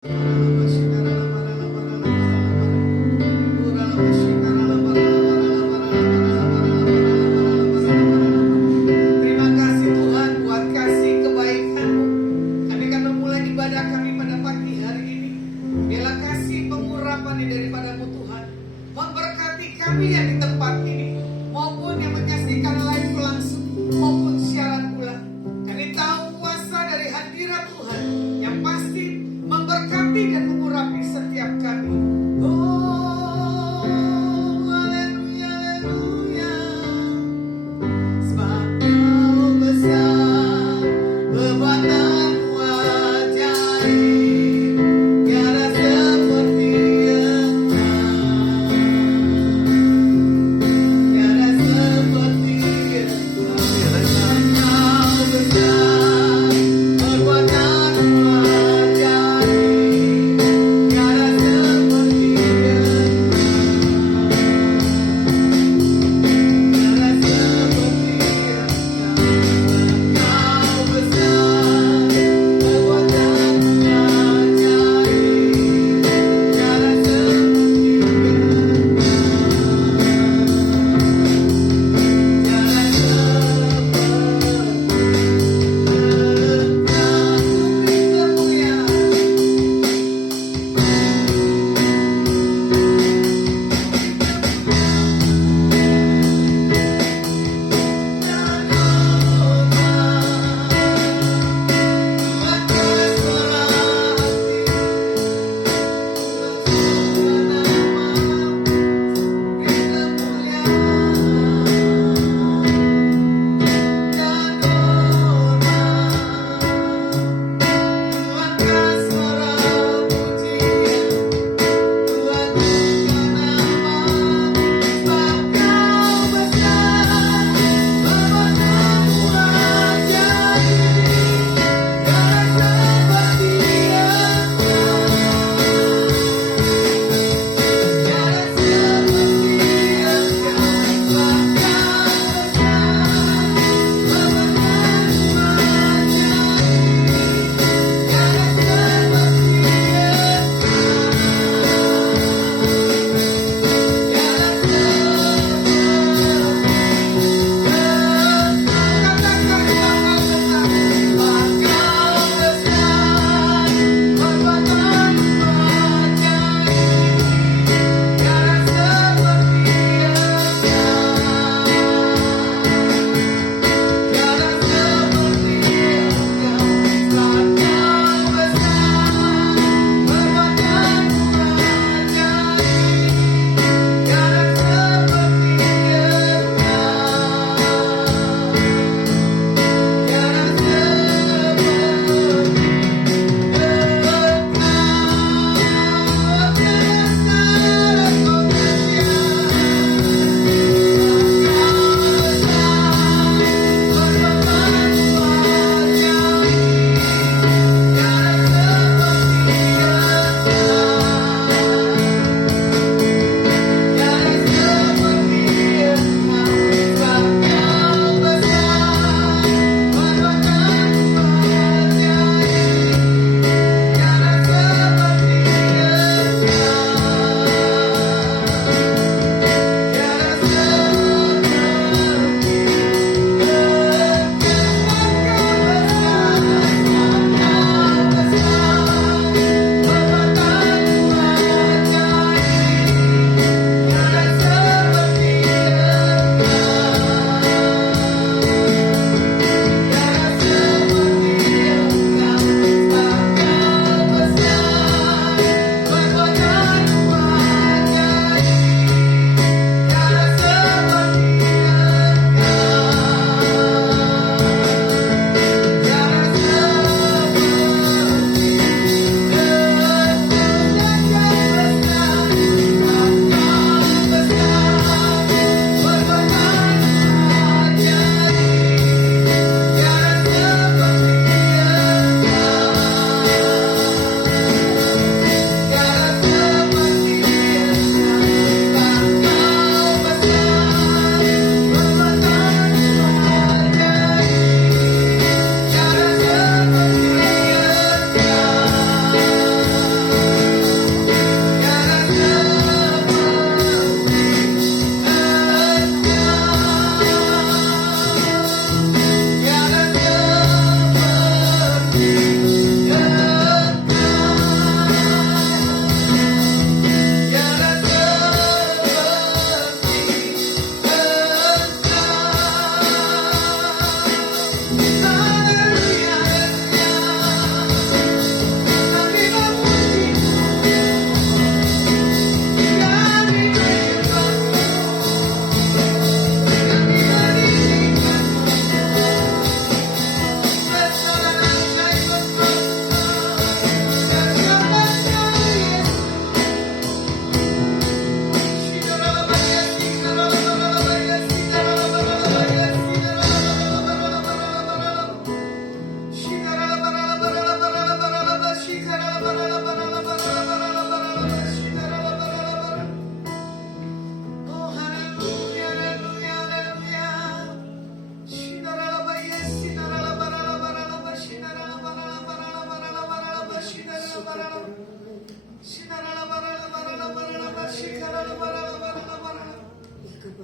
Terima kasih Tuhan buat kasih kebaikan-Mu. Kami akan memulai ibadah kami pada pagi hari ini. Biarlah kasih pengurapan daripada-Mu Tuhan memberkati kami yang di tempat ini, maupun yang menyaksikan live langsung maupun siaran ulang. Kami tahu kuasa dari hadirat Tuhan yang pasti memberkati dan mengurapi setiap kami. Oh, haleluya, haleluya. Sebab Kau besar, perbuatan-Mu ajaib, tiada seperti Engkau.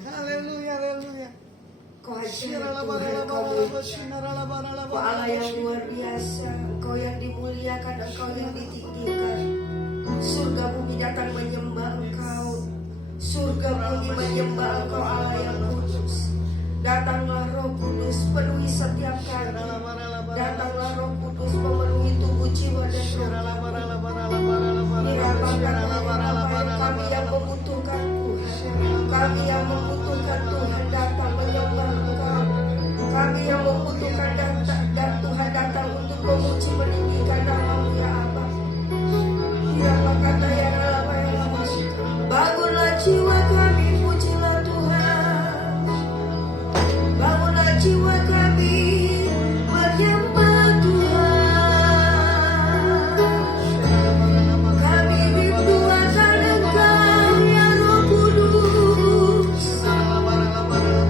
Haleluya, haleluya. Kau ajaib Tuhan, Kau Allah yang luar biasa, Engkau yang dimuliakan, Engkau yang ditinggikan. Surga bumi datang menyembah Engkau, surga bumi menyembah Engkau Allah yang kudus. Datanglah Roh Kudus penuhi setiap kami. Datanglah Roh Kudus memenuhi tubuh jiwa dan kami yang membutuhkan Tuhan. Kami yang membutuhkan Tuhan datang menyembah Engkau. Kami yang membutuhkan dan Tuhan datang untuk memuji meninggikan nama-Mu ya Aba. Apa kata ya lama. Bangunlah jiwa kami, pujilah Tuhan. Bangunlah jiwa kami, menyembah Tuhan. Kami rindu akan Engkau ya Roh Kudus.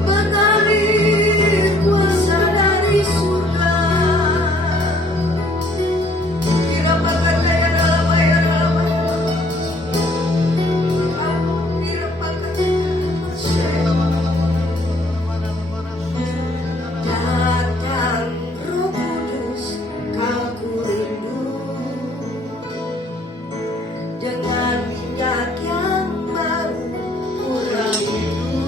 Mengalir kuasa dari surga. Dirapakan daya dalam air dalam. Dirapakan datang Roh Kudus, Aku rindu dengan minyak yang baru kurang rindu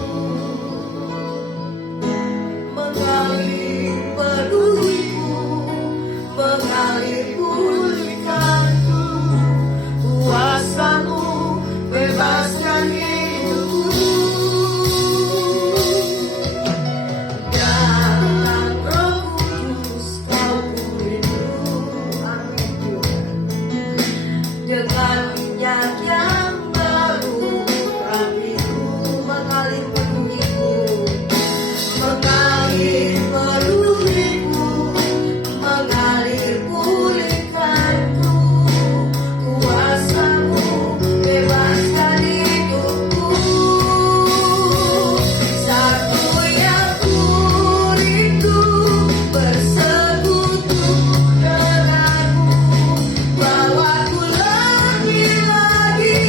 mengalir penuhiku, mengalir pulihkanku, kuasa-Mu bebaskan hidupku. Datang Roh Kudus, Aku rindu, amin Tuhan. Dengan minyak yang baru, rapiku mengalir penuhiku, mengalir penuhiku, mengalir pulihkanku, kuasa-Mu bebaskan hidupku. Satu yang ku rindu bersekutu denganmu, bawaku lebih lagi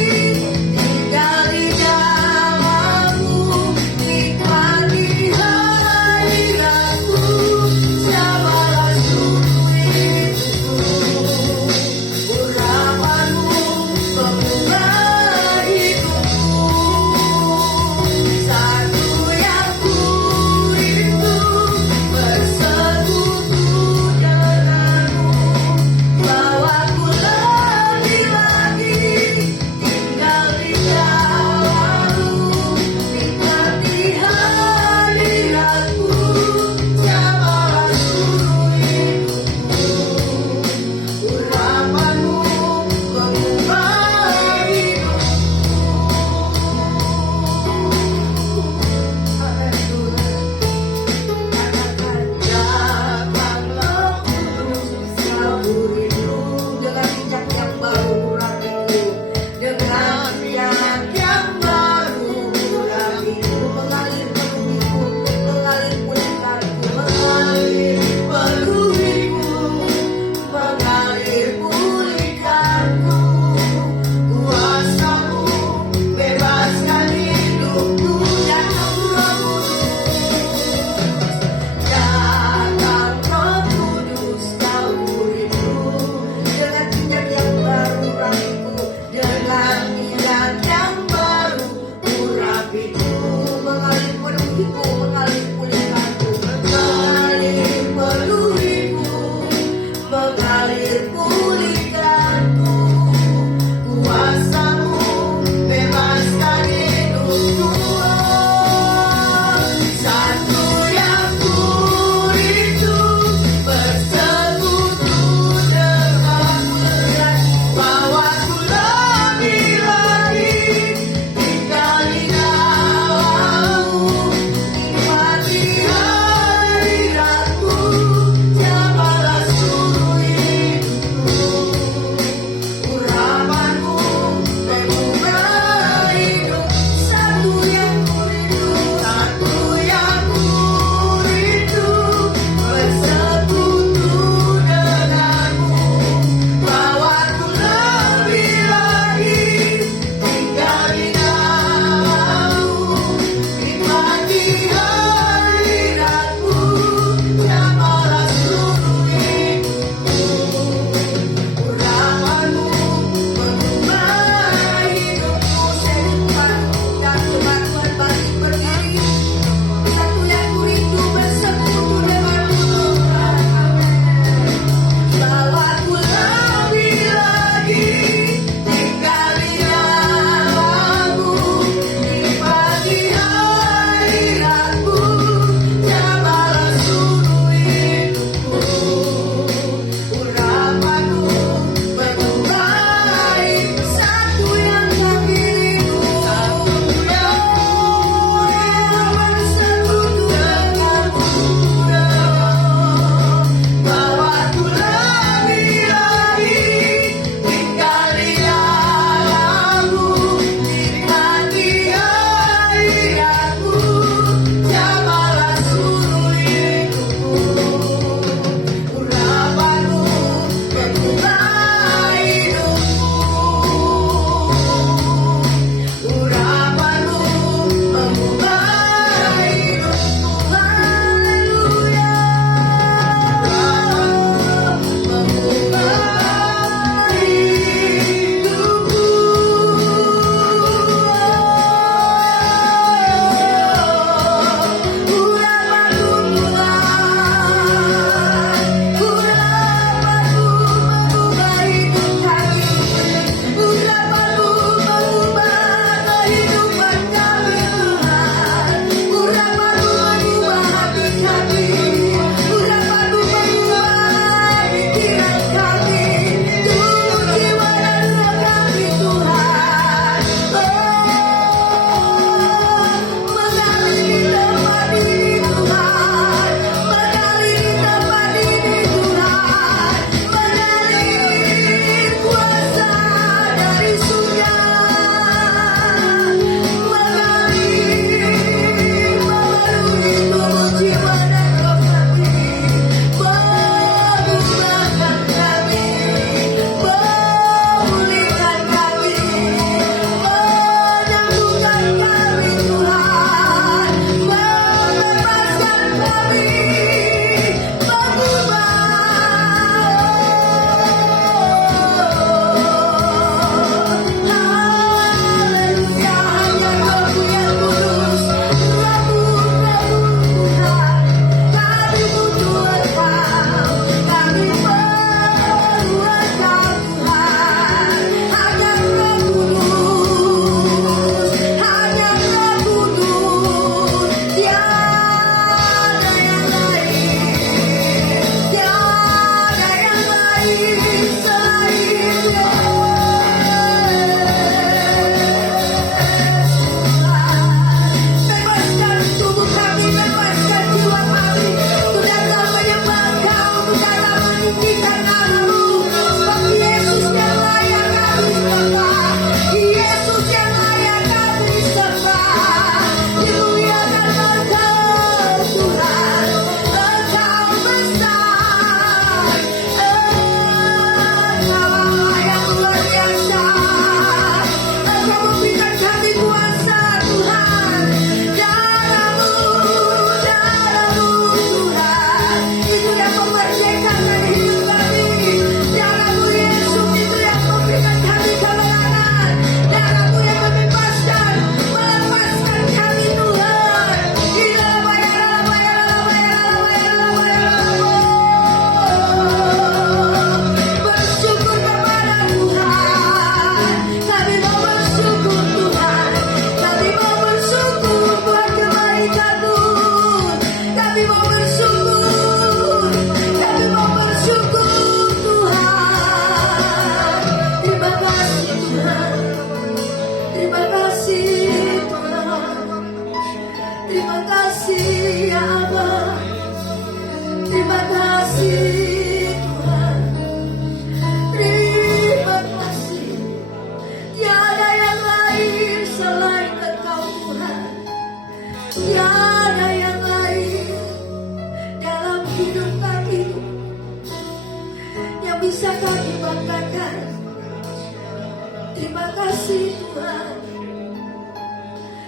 Terima kasih Tuhan.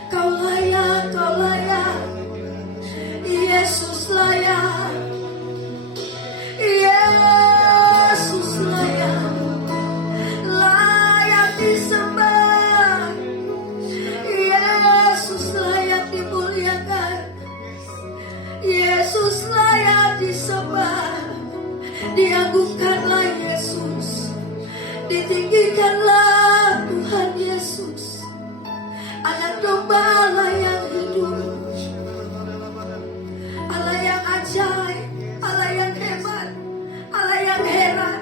Kau layak, Kau layak. Yesus layak. Yesus layak. Layak disembah. Yesus layak dimuliakan. Yesus layak disembah. Diagungkanlah Yesus. Ditinggikanlah Tuhan Yesus. Anak domba Allah yang hidup, Allah yang ajaib, Allah yang hebat, Allah yang heran,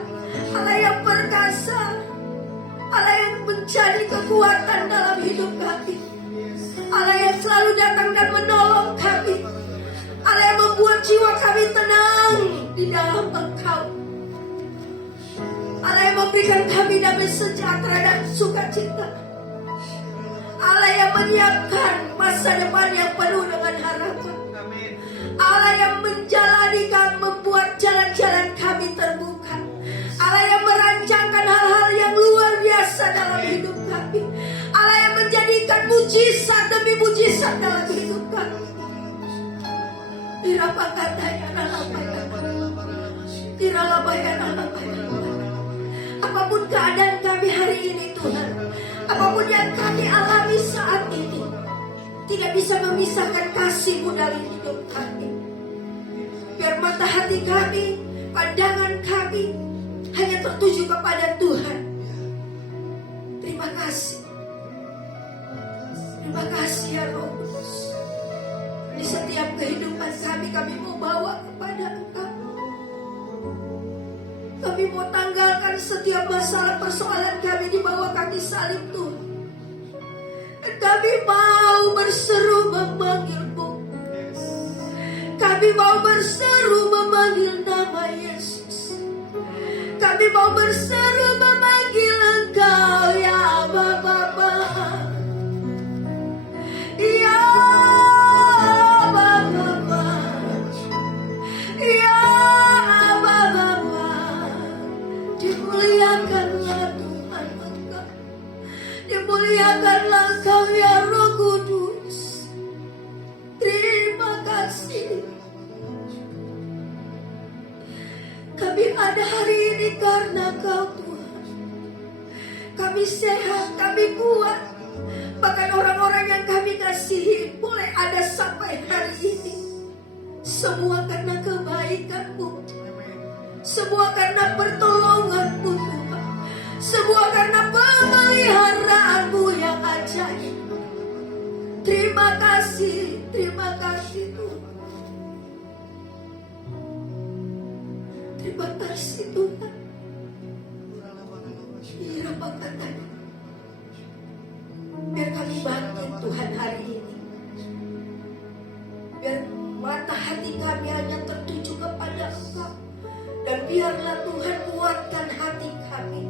Allah yang perkasa, Allah yang menjadi kekuatan dalam hidup kami, Allah yang selalu datang dan menolong kami, Allah yang membuat jiwa kami tenang di dalam Engkau, Allah yang memberikan kami damai sejahtera dan sukacita, Allah yang menyiapkan masa depan yang penuh dengan harapan, Allah yang menjalani kami, membuat jalan-jalan kami terbuka, Allah yang merancangkan hal-hal yang luar biasa dalam hidup kami, Allah yang menjadikan mujizat demi mujizat dalam hidup kami. Apapun keadaan kami hari ini Tuhan, apapun yang kami alami saat ini, tidak bisa memisahkan kasih-Mu dari hidup kami. Biar mata hati kami, pandangan kami hanya tertuju kepada Tuhan. Terima kasih. Terima kasih ya Roh Kudus. Di setiap kehidupan kami mau bawa kepada Engkau. Kami mau tanggalkan setiap masalah persoalan kami di bawah kaki salib Tuhan. Dan kami mau berseru memanggil-Mu. Kami mau berseru memanggil nama Yesus. Kami mau berseru memanggil Engkau ya Bapa. Ya Bapa. Ya Bapa. Dimuliakanlah Tuhan Engkau. Dimuliakanlah Engkau ya Roh Kudus. Terima kasih. Kami ada hari ini karena Kau Tuhan. Kami sehat, kami kuat. Bahkan orang-orang yang kami kasihi boleh ada sampai hari ini. Semua karena kebaikan-Mu. Semua karena pertolongan-Mu Tuhan. Semua karena pemeliharaan-Mu yang ajaib. Terima kasih Tuhan. Terima kasih Tuhan. Biar kami bangkit Tuhan hari ini. Biar mata hati kami hanya tertuju kepada Engkau. Dan biarlah Tuhan kuatkan hati kami.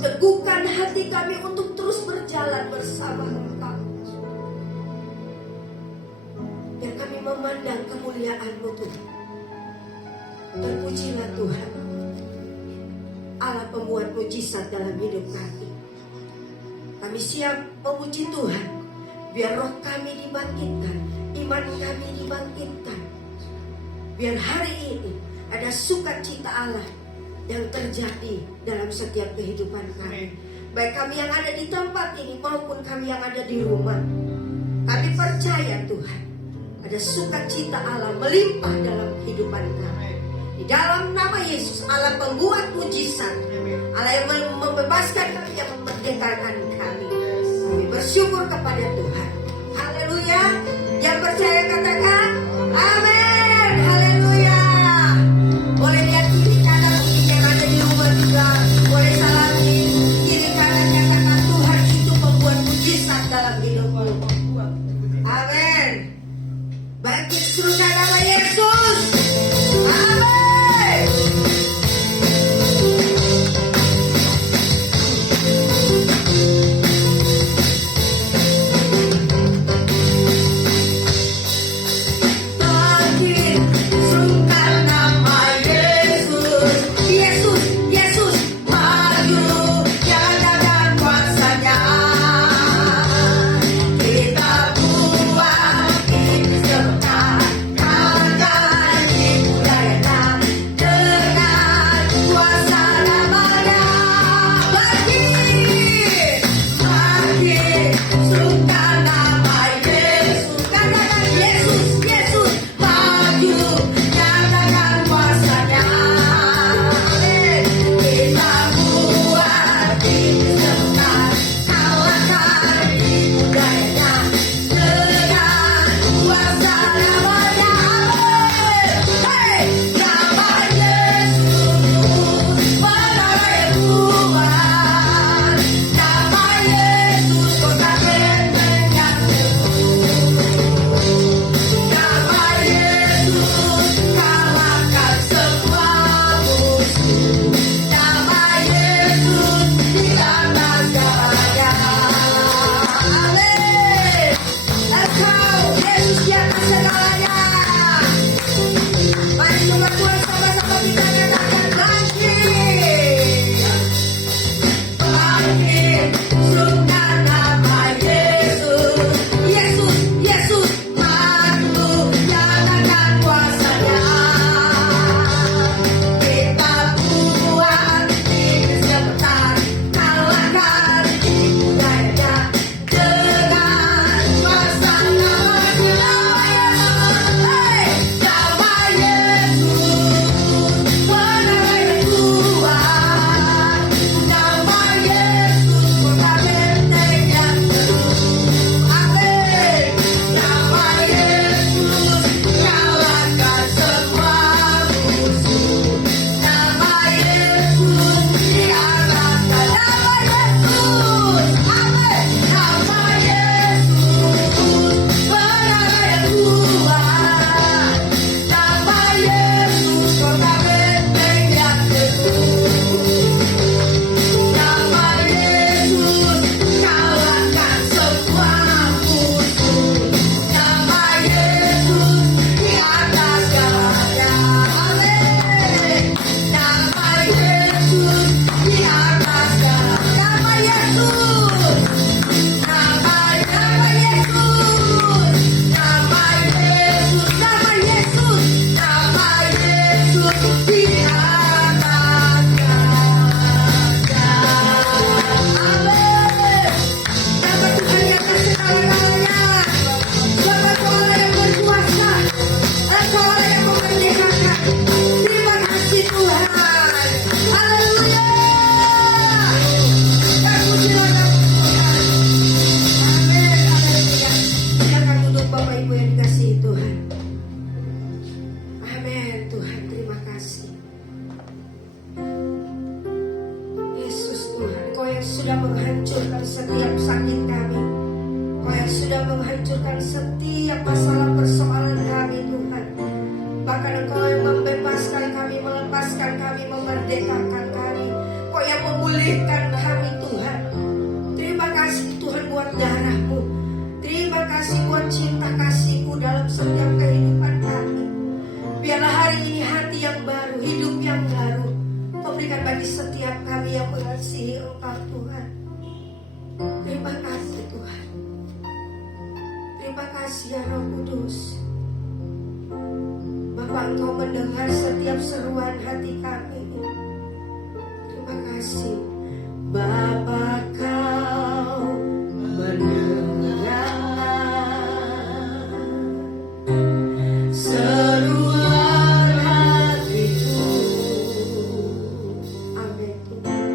Teguhkan hati kami untuk terus berjalan bersama Engkau. Biar kami memandang kemuliaan-Mu Tuhan. Terpujilah Tuhan, Allah pembuat mujizat dalam hidup kami. Kami siap memuji Tuhan. Biar roh kami dibangkitkan, iman kami dibangkitkan. Biar hari ini ada sukacita Allah yang terjadi dalam setiap kehidupan kami. Baik kami yang ada di tempat ini maupun kami yang ada di rumah. Kami percaya Tuhan, ada sukacita Allah melimpah dalam kehidupan kami. Di dalam nama Yesus, Allah pembuat mujizat, Allah yang membebaskan kami, yang memerdekakan kami. Kami bersyukur kepada Tuhan. Haleluya. Yang percaya katakan amin. Haleluya. Boleh lihat kiri kanan yang ada di rumah juga. Boleh salami kiri kanan yang katakan Tuhan itu pembuat mujizat dalam hidupmu. Amin. Bangkit surga nama Yesus. Amin. Sungkan nama Yesus, Yesus, Yesus, maju nyatakan kuasanya. Kita buat iblis yang bertahan, kalahkan tipu dayanya dengan kuasa nama Yesus. Hey, nama Yesus, nama yang kuat, nama Yesus kota benteng yang teguh. Amin. Nama Yesus kalahkan semua musuh. Nama Yesus diarahkan. Nama Yesus, amin. Nama Yesus bernama yang kuat. Nama Yesus kota benteng yang teguh. Nama Yesus kalahkan semua musuh. Nama Yesus di atas segalanya. Amin. Nama Yesus di atas segalanya. Nama Yesus. Nama Yesus. Nama Yesus. Nama Yesus. Nama Yesus di atas segalanya. Amin. Nama Tuhan di atas segala-galanya. Sebab Allah yang berkuasa, Engkau Allah yang memerdekakan. Terima kasih Tuhan. Haleluya. Terpujilah nama Tuhan. Amin. Haleluya. Silakan duduk Bapak Ibu yang dikasihi Tuhan. Amin Tuhan, terima kasih. Yesus Tuhan, Kau yang sudah menghancurkan setiap sakit kami. Kau yang sudah menghancurkan setiap masalah persoalan kami Tuhan. Bahkan Engkau yang membebaskan kami, melepaskan kami, memerdekakan kami. Kau yang memulihkan kami Tuhan. Terima kasih Tuhan buat darah-Mu. Terima kasih buat cinta kasih-Mu dalam setiap kehidupan kami. Biarlah hari ini hati yang baru, hidup yang baru Kau berikan bagi setiap kami yang mengasihi Engkau Tuhan. Terima kasih Tuhan. Terima kasih ya Roh Kudus. Bapak Engkau mendengar setiap seruan hati kami. Terima kasih. Bapa Kau mendengar seruan hatiku. Amin Tuhan.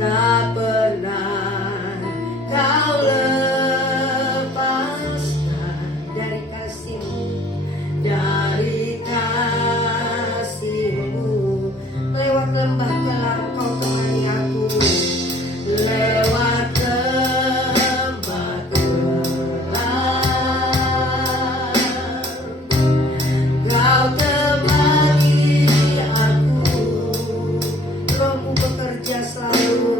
Tak pernah Kau lepaskan dari kasih-Mu, dari kasih-Mu. Lewat lembah gelap Kau temani aku, lewat lembah gelap Kau temani aku. Roh-Mu bekerja selalu,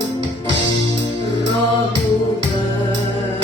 Roh-Mu bekerja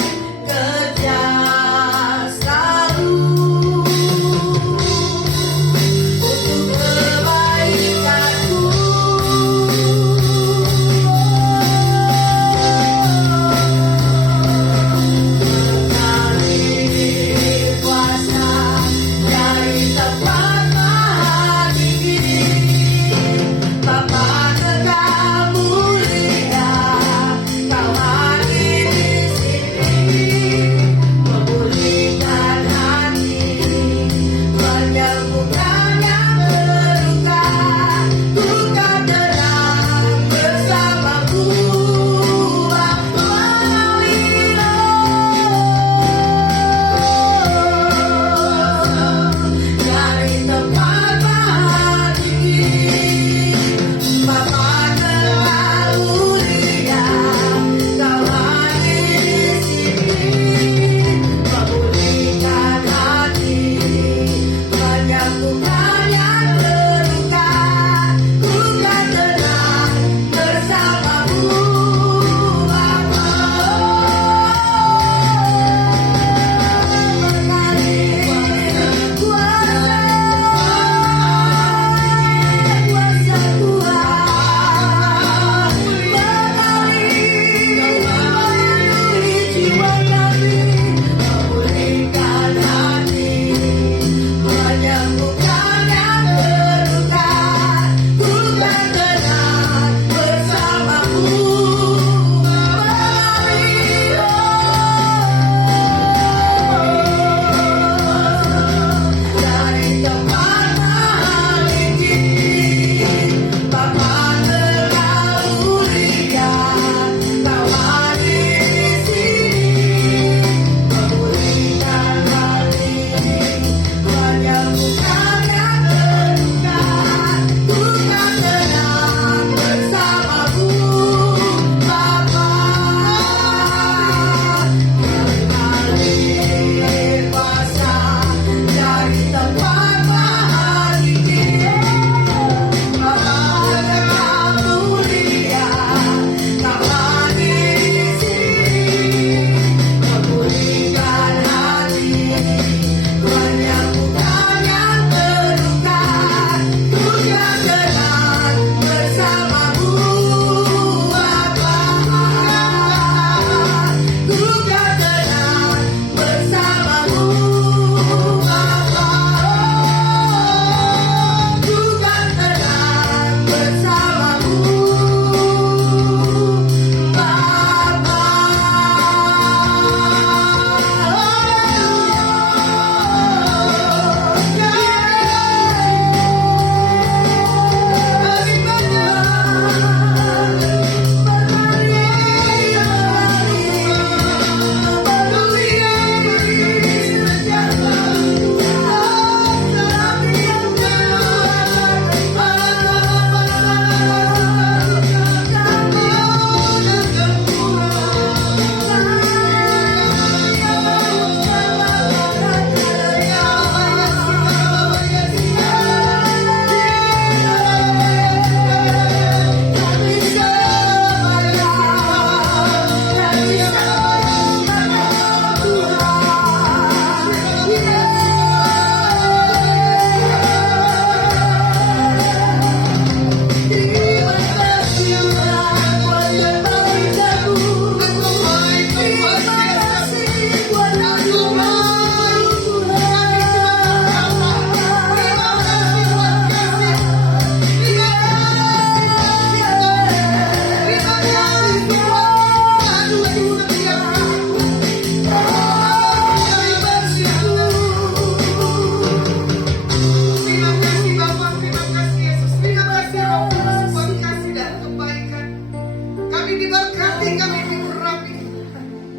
Berkati kami timur rapi.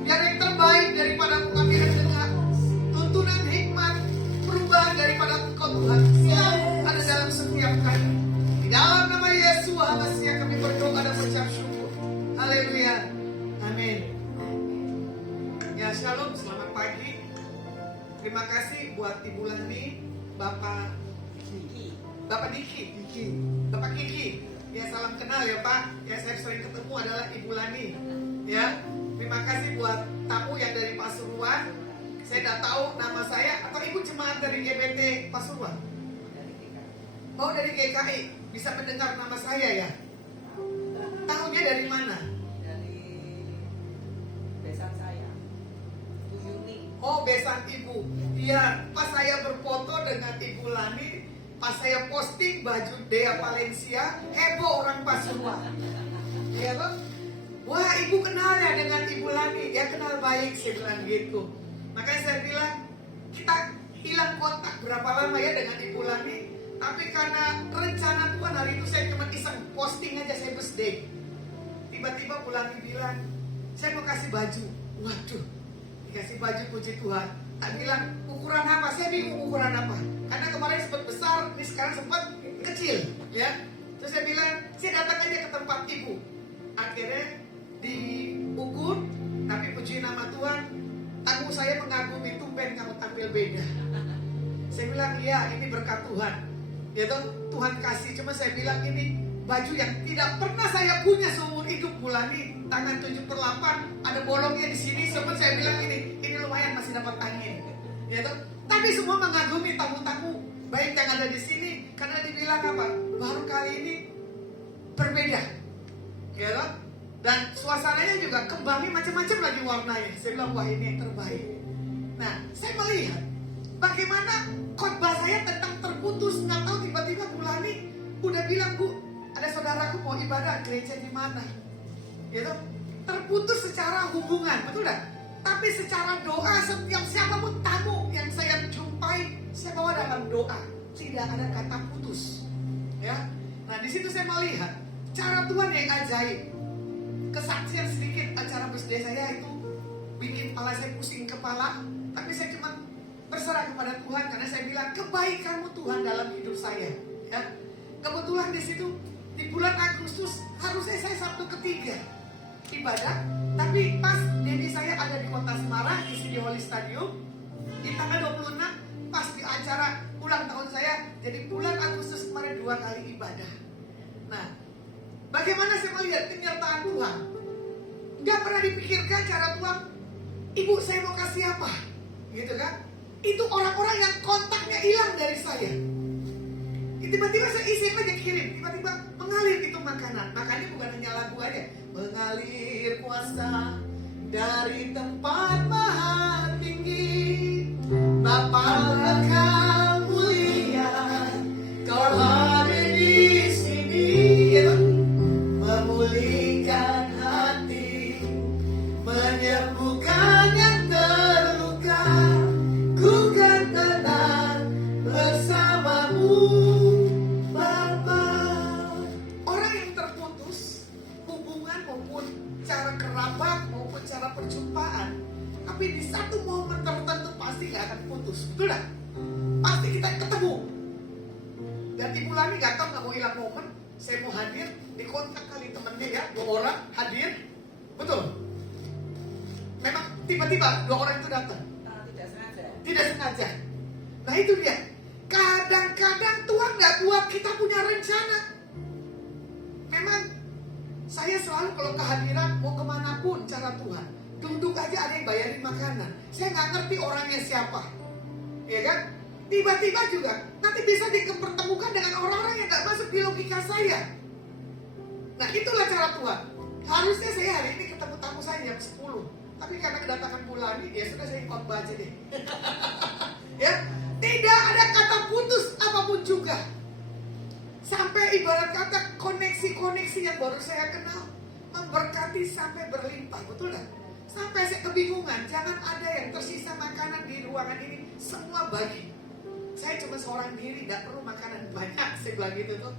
Biar yang terbaik daripada kami dengar. Tuntunan hikmat, perubahan daripada Engkau Tuhan. Selalu ada dalam setiap kami. Di dalam nama Yesus Hamasiah kami berdoa dan mengucap syukur. Haleluya. Amin. Ya, shalom, selamat pagi. Terima kasih buat Ibu Lani, Bapak Diki. Bapak Kiki. Ya, salam kenal ya Pak. Ya, saya sering ketemu adalah Ibu Lani. Ya, terima kasih buat tamu yang dari Pasuruan. Saya tidak tahu nama saya atau Ibu jemaat dari GBT Pasuruan. Oh, dari GKI. Bisa mendengar nama saya ya? Tahunya dari mana? Dari besan saya, Bu Yuni. Oh, besan Ibu. Iya, pas saya berfoto dengan Ibu Lani, pas saya posting baju Dea Valencia, heboh orang Pasuruan. Iya loh. Wah, Ibu kenal ya dengan Ibu Lani? Ya kenal baik, saya bilang gitu. Makanya saya bilang, kita hilang kontak berapa lama ya dengan Ibu Lani. Tapi karena rencana Tuhan hari itu saya cuma iseng posting aja, saya birthday. Tiba-tiba Bu Lani bilang, saya mau kasih baju. Waduh, dikasih baju puji Tuhan. Tak bilang ukuran apa, saya bingung ukuran apa. Karena kemarin sempat besar, ini sekarang sempat kecil, ya. Terus saya bilang, saya datang aja ke tempat Ibu. Akhirnya diukur, tapi puji nama Tuhan, tamu saya mengagumi, tumben kamu tampil beda. Saya bilang, iya ini berkat Tuhan. Ya toh, Tuhan kasih. Cuma saya bilang ini baju yang tidak pernah saya punya seumur hidup. Bulani, tangan 7/8, ada bolongnya di sini. Sempat saya bilang ini lumayan masih dapat angin. Ya toh, tapi semua mengagumi tamu-tamu baik yang ada di sini karena dibilang apa? Baru kali ini berbeda. Ya toh? Dan suasananya juga kembangnya macam-macam lagi warnanya. Saya bilang wah ini yang terbaik. Nah, saya melihat bagaimana khotbah saya tentang terputus. Nggak tahu tiba-tiba Bu Lani udah bilang, Bu, ada saudaraku mau ibadah gereja di mana? Gitu. Terputus secara hubungan, betul tak? Tapi secara doa setiap siapapun tamu yang saya jumpai, saya bawa dalam doa. Tidak ada kata putus. Ya. Nah, di situ saya melihat cara Tuhan yang ajaib. Kesaksian sedikit acara birthday saya itu bikin kepala saya pusing kepala, tapi saya cuma berserah kepada Tuhan karena saya bilang kebaikan-Mu Tuhan dalam hidup saya. Ya. Kebetulan di situ di bulan Agustus harusnya saya Sabtu ketiga ibadah, tapi pas Dedi saya ada di kota Semarang di sini Holy Stadium di tanggal 26 pas di acara ulang tahun saya, jadi bulan Agustus kemarin 2 kali ibadah. Nah, bagaimana saya melihat penyertaan Tuhan? Gak pernah dipikirkan cara Tuhan. Ibu saya mau kasih apa? Gitu kan? Itu orang-orang yang kontaknya hilang dari saya. Tiba-tiba saya isi aja kirim, tiba-tiba mengalir itu makanan. Makanya bukan hanya lagu aja. Mengalir kuasa dari tempat maha tinggi. Bapa Engkau mulia, Kau ada di sini, memulihkan hati, menyembuhkan yang terluka. Ku kan tenang bersamamu, Bapa. Orang yang terputus hubungan maupun cara kerabat maupun cara perjumpaan, tapi di satu momen tertentu pasti gak akan putus, betul gak? Pasti kita ketemu. Dan Ibu Lani gak tau gak mau hilang momen. Saya mau hadir, dikontak kali temennya ya, 2 orang hadir, betul. Memang tiba-tiba 2 orang itu datang. Tidak sengaja. Tidak sengaja. Nah itu dia. Kadang-kadang Tuhan gak buat kita punya rencana. Memang saya selalu kalau kehadiran mau kemanapun cara Tuhan, duduk aja ada yang bayarin makanan. Saya gak ngerti orangnya siapa, ya kan? Tiba-tiba juga nanti bisa dipertemukan dengan orang-orang yang gak masuk di logika saya. Nah itulah cara Tuhan. Harusnya saya hari ini ketemu tamu saya jam 10, tapi karena kedatangan bulan ini, ya sudah saya khotbah aja deh. Ya, tidak ada kata putus apapun juga. Sampai ibarat kata koneksi-koneksi yang baru saya kenal memberkati sampai berlimpah, betul kan? Sampai saya kebingungan, jangan ada yang tersisa makanan di ruangan ini, semua bagi. Saya cuma seorang diri, tidak perlu makanan banyak, saya bilang gitu tuh.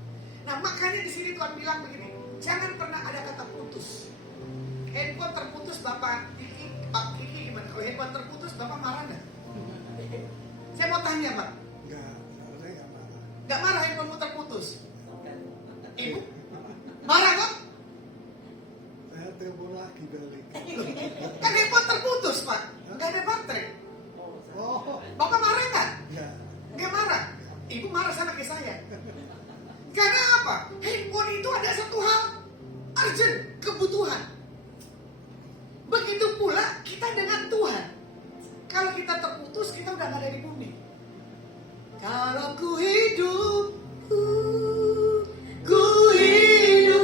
Nah makanya di sini Tuhan bilang begini, jangan pernah ada kata putus. handphone terputus Bapak Kiki gimana? Kalau handphone terputus Bapak marah nggak? Saya mau tanya Pak. Nggak marah handphonemu terputus? Ibu? Marah kok? Saya telepon lagi balik. Kan handphone terputus Pak, nggak ada baterai. Oh, Bapak marah nggak? ya. Nggak marah. Ibu marah sama ke saya. Karena apa? Handphone itu ada satu hal urgent, kebutuhan. Begitu pula kita dengan Tuhan. Kalau kita terputus, kita udah nggak ada di bumi. Kalau ku hidup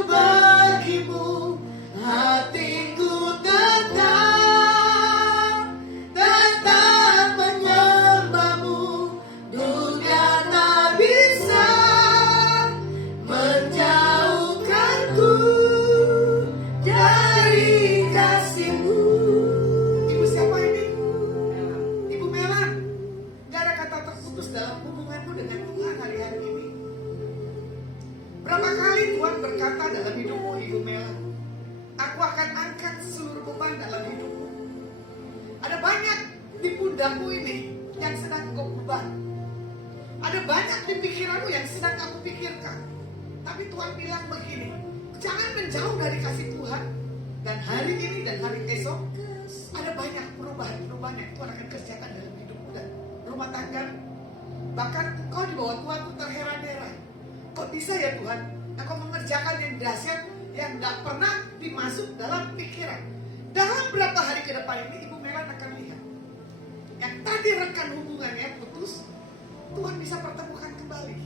bagimu, hatiku tetap menyembahmu. Dunia tak bisa menjauhkanku dari kasihmu. Ibu siapa ini? Ibu Melan. Gak ada kata terputus dalam hubunganmu dengan Tuhan hari-hari ini. Berapa kali Tuhan berkata dalam hidupmu, Ibu Melan, aku akan angkat seluruh beban dalam hidupmu. Ada banyak di pundakmu ini yang sedang kau beban. Ada banyak di pikiranmu yang sedang kamu pikirkan. Tapi Tuhan bilang begini, jangan menjauh dari kasih Tuhan. Dan hari ini dan hari esok ada banyak perubahan-perubahan yang Tuhan akan kerjakan dalam hidupmu dan rumah tangga. Bahkan engkau di bawah Tuhan tuh terheran-heran. Kok bisa ya Tuhan, engkau mengerjakan yang dahsyat yang gak pernah dimasuk dalam pikiran. Dalam berapa hari ke depan ini Ibu Melan akan lihat yang tadi rekan hubungannya putus, Tuhan bisa pertemukan kembali.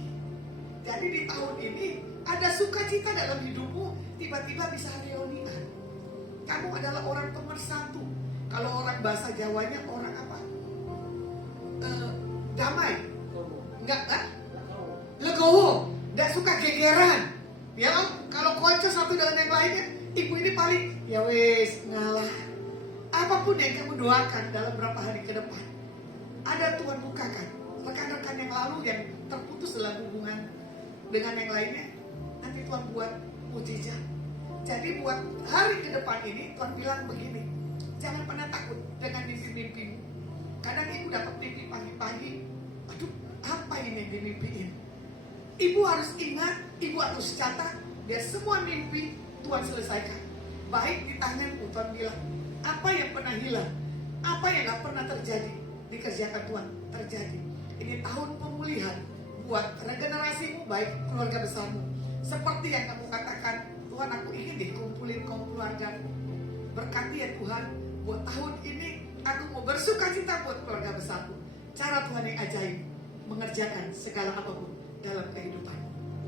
Jadi di tahun ini ada sukacita dalam hidupmu, tiba-tiba bisa reunian. Kamu adalah orang pemersatu. Kalau orang bahasa Jawanya orang apa? Damai. Enggak? Legowo. Enggak suka gegeran. Ya kalau kocok satu dengan yang lainnya, ibu ini paling ya wes ngalah. Apapun yang kamu doakan dalam beberapa hari ke depan, ada Tuhan bukakan. Rekan-rekan yang lalu yang terputus dalam hubungan dengan yang lainnya, nanti Tuhan buat mujizat. Jadi buat hari ke depan ini Tuhan bilang begini, jangan pernah takut dengan mimpi-mimpimu. Kadang ibu dapat mimpi pagi-pagi, aduh apa ini yang dimimpiin? Ibu harus ingat, ibu harus catat, biar semua mimpi Tuhan selesaikan. Baik di tanganmu, Tuhan bilang, apa yang pernah hilang, apa yang gak pernah terjadi, dikerjakan Tuhan, terjadi. Ini tahun pemulihan buat regenerasimu, baik keluarga besarmu. Seperti yang kamu katakan, Tuhan aku ingin deh kumpulin keluargamu. Berkati ya Tuhan, buat tahun ini aku mau bersuka cita buat keluarga besarku. Cara Tuhan yang ajaib, mengerjakan segala apapun dalam kehidupan.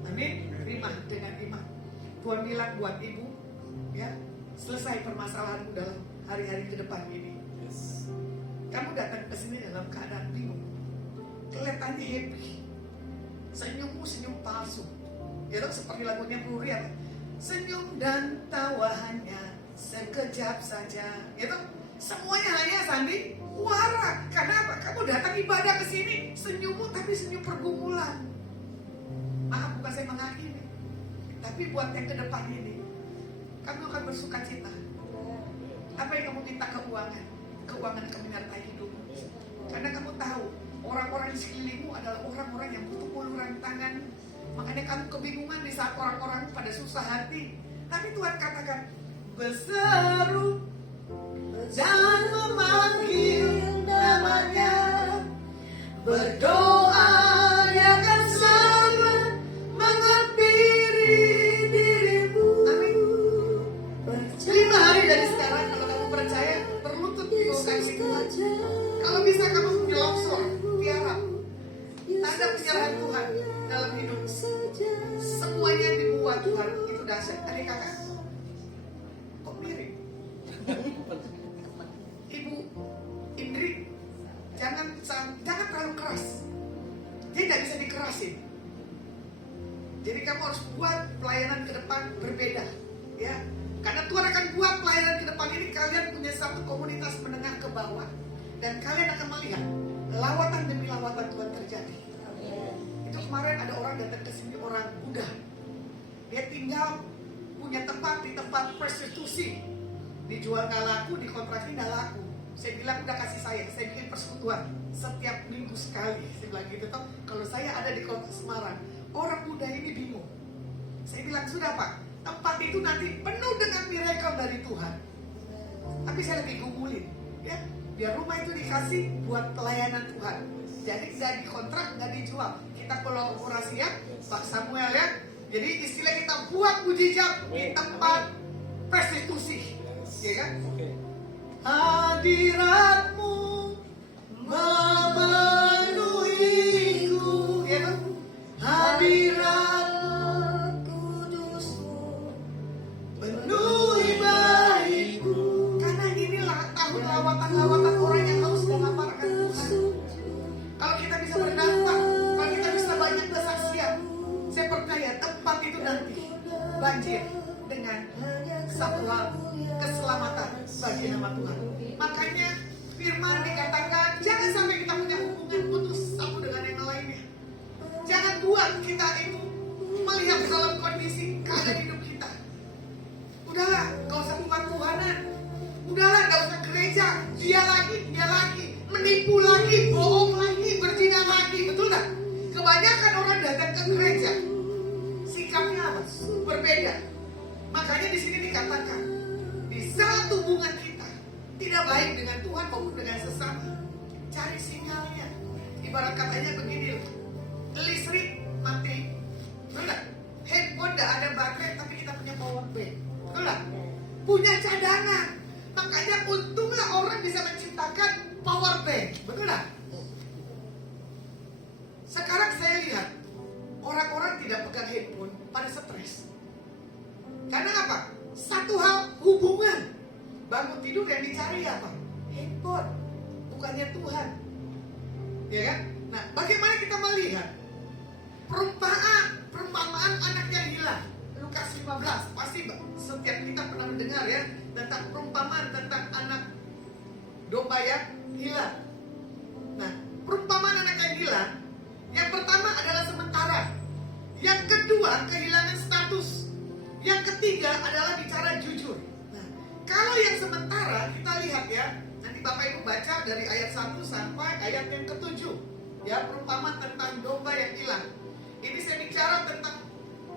Amin. Terima dengan iman. Tuhan bilang buat ibu, ya, selesai permasalahanmu dalam hari-hari ke depan ini. Kamu datang ke sini dalam keadaan bingung, kelihatannya happy, senyummu senyum palsu. Ya dong, seperti lagunya Blue Rian, senyum dan tawa hanya sekejap saja. Ya dong, semuanya hanya sandiwara. Karena apa? Kamu datang ibadah ke sini, senyummu tapi senyum pergumulan. Maaf, bukan saya menghakimi, tapi buat yang ke depan ini, kamu akan bersuka cita. Apa yang kamu minta? Keuangan. Keuangan akan menyertai hidupmu. Karena kamu tahu, orang-orang di sekelilingmu adalah orang-orang yang butuh uluran tangan. Makanya kamu kebingungan di saat orang-orang pada susah hati. Tapi Tuhan katakan, berseru dan memanggil namanya, berdoa dia akan selalu menghampiri dirimu. Amin. 5 hari dari sekarang, kalau kamu percaya, berlutut di bawah kasih Tuhan. Kalau bisa kamu nyelongsor, tiarap tanda penyerahan Tuhan dalam hidup. Semuanya dibuat Tuhan, itu dahsyat. Adik kakak, kok mirip? Ibu Indri, jangan terlalu keras. Dia tidak bisa dikerasin. Jadi kamu harus buat pelayanan ke depan berbeda, ya. Karena Tuhan akan buat pelayanan ke depan ini, kalian punya satu komunitas menengah ke bawah, dan kalian akan melihat lawatan demi lawatan Tuhan terjadi. Itu kemarin ada orang datang ke sini, orang Buddha. Dia tinggal punya tempat di tempat prostitusi di dijual nggak laku, dikontrakin nggak laku. Saya bilang udah kasih saya bikin persekutuan setiap minggu sekali. Saya bilang gitu toh. Kalau saya ada di kota Semarang, orang muda ini bingung. Saya bilang sudah Pak, tempat itu nanti penuh dengan miracle dari Tuhan. Tapi saya lebih gumulin, ya, biar rumah itu dikasih buat pelayanan Tuhan. Jadi nggak dikontrak, nggak dijual. Kita kolaborasi ya, Pak Samuel ya. Jadi istilah kita buat mujizat di tempat prostitusi, ya kan? Hadiratmu memenuhiku, ya kan? Hadirat kudusmu penuhi baikku. Karena inilah tahun lawatan-lawatan orang yang haus dan lapar akan Tuhan. Kalau kita bisa berdampak, kalau kita bisa banyak kesaksian, saya percaya tempat itu nanti banjir dengan satu hal, keselamatan bagi nama Tuhan. Makanya firman dikatakan jangan sampai kita punya hubungan putus satu dengan yang lainnya. Jangan buat kita itu melihat dalam kondisi keadaan hidup kita. Udahlah, gak usah Tuhan-Tuhanan. Udahlah, gak usah gereja. Dia lagi, menipu lagi, bohong lagi, berzina lagi. Betul gak? Kebanyakan orang datang ke gereja, sikapnya apa? Berbeda. Makanya di sini dikatakan, di saat hubungan kita tidak baik dengan Tuhan maupun dengan sesama, cari sinyalnya. Ibarat katanya begini, listrik mati, betul gak? Handphone gak ada baterai, tapi kita punya power bank, betul gak? Punya cadangan. Makanya untunglah orang bisa menciptakan power bank, betul gak? Sekarang saya lihat orang-orang tidak pegang handphone pada stres. Karena apa? Satu hal, hubungan. Bangun tidur yang dicari apa? Handphone, bukannya Tuhan. Ya kan? Nah, bagaimana kita melihat perumpamaan anak yang hilang? Lukas 15. Pasti setiap kita pernah mendengar ya tentang perumpamaan tentang anak domba yang hilang. Nah, perumpamaan anak yang hilang, yang pertama adalah sementara. Yang kedua, kehilangan status. Yang ketiga adalah bicara jujur. Nah, kalau yang sementara kita lihat ya, nanti Bapak Ibu baca dari ayat 1 sampai ayat yang ke-7. Ya, perumpamaan tentang domba yang hilang. Ini saya bicara tentang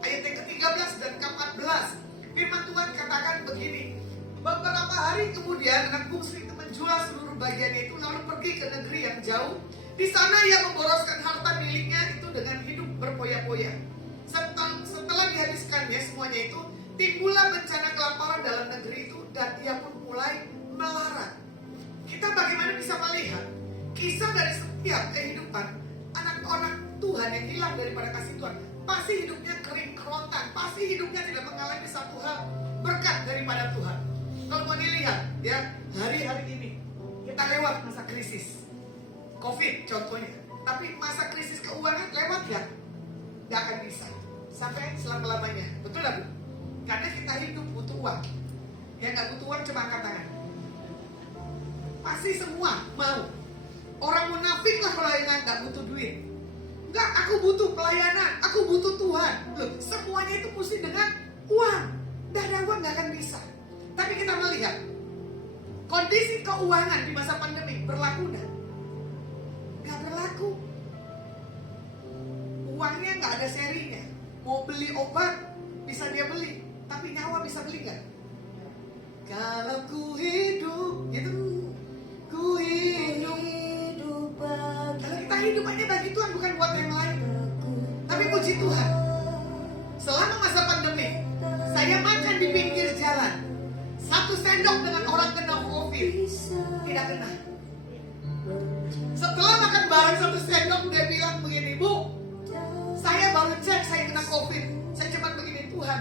ayat yang ke-13 dan ke-14. Firman Tuhan katakan begini. Beberapa hari kemudian anak bungsu itu menjual seluruh bagiannya itu lalu pergi ke negeri yang jauh. Di sana ia memboroskan harta miliknya itu dengan hidup berpoya-poya. Setelah dihabiskannya semuanya itu, timbullah bencana kelaparan dalam negeri itu dan ia pun mulai melarat. Kita bagaimana bisa melihat kisah dari setiap kehidupan anak-anak Tuhan yang hilang daripada kasih Tuhan. Pasti hidupnya kering kerontang, pasti hidupnya tidak mengalami satu hal berkat daripada Tuhan. Kalau mau dilihat ya, hari-hari ini kita lewat masa krisis COVID contohnya. Tapi masa krisis keuangan lewat ya, gak akan bisa sampai selama-lamanya. Betul gak Bu? Karena kita hidup butuh uang. Yang gak butuh uang coba angkat tangan. Pasti semua mau. Orang munafik lah kalau yang gak butuh duit. Enggak, aku butuh pelayanan, aku butuh Tuhan. Loh, semuanya itu mesti dengan uang. Gak ada uang gak akan bisa. Tapi kita melihat kondisi keuangan di masa pandemi berlaku enggak? Gak berlaku. Uangnya gak ada serinya. Mau beli obat bisa dia beli, tapi nyawa bisa beli gak? Kalau ku hidup, gitu. Ku hidup. Kalau kita hidup aja bagi Tuhan, bukan buat yang lain. Tapi puji Tuhan, selama masa pandemi, saya makan di pinggir jalan. 1 sendok dengan orang kena COVID, tidak kena. Setelah makan bareng 1 sendok, dia bilang begini, Bu, saya baru cek saya kena COVID. Saya cuma begini, Tuhan,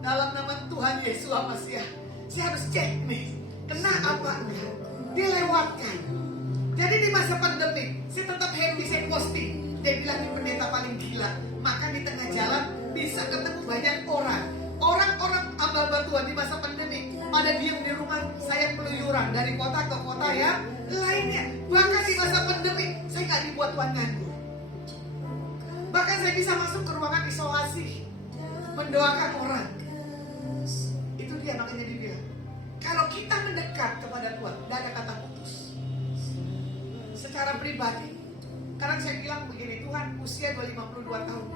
dalam nama Tuhan Yesus Masiah, saya harus cek nih, kena apa enggak. Dilewatkan. Jadi di masa pandemi, saya tetap happy, saya posting. Dia bilang ini pendeta paling gila. Maka di tengah jalan bisa ketemu banyak orang. Orang-orang hamba Tuhan di masa pandemi pada diem di rumah. Saya peluyuran dari kota ke kota ya lainnya. Bahkan di masa pandemi saya gak dibuat Tuhan nganggur. Bahkan saya bisa masuk ke ruangan isolasi, mendoakan orang. Itu dia makanya dibilang, Kalau kita mendekat kepada Tuhan, tidak ada kata putus. Secara pribadi, karena saya bilang begini, Tuhan usia 52 tahun.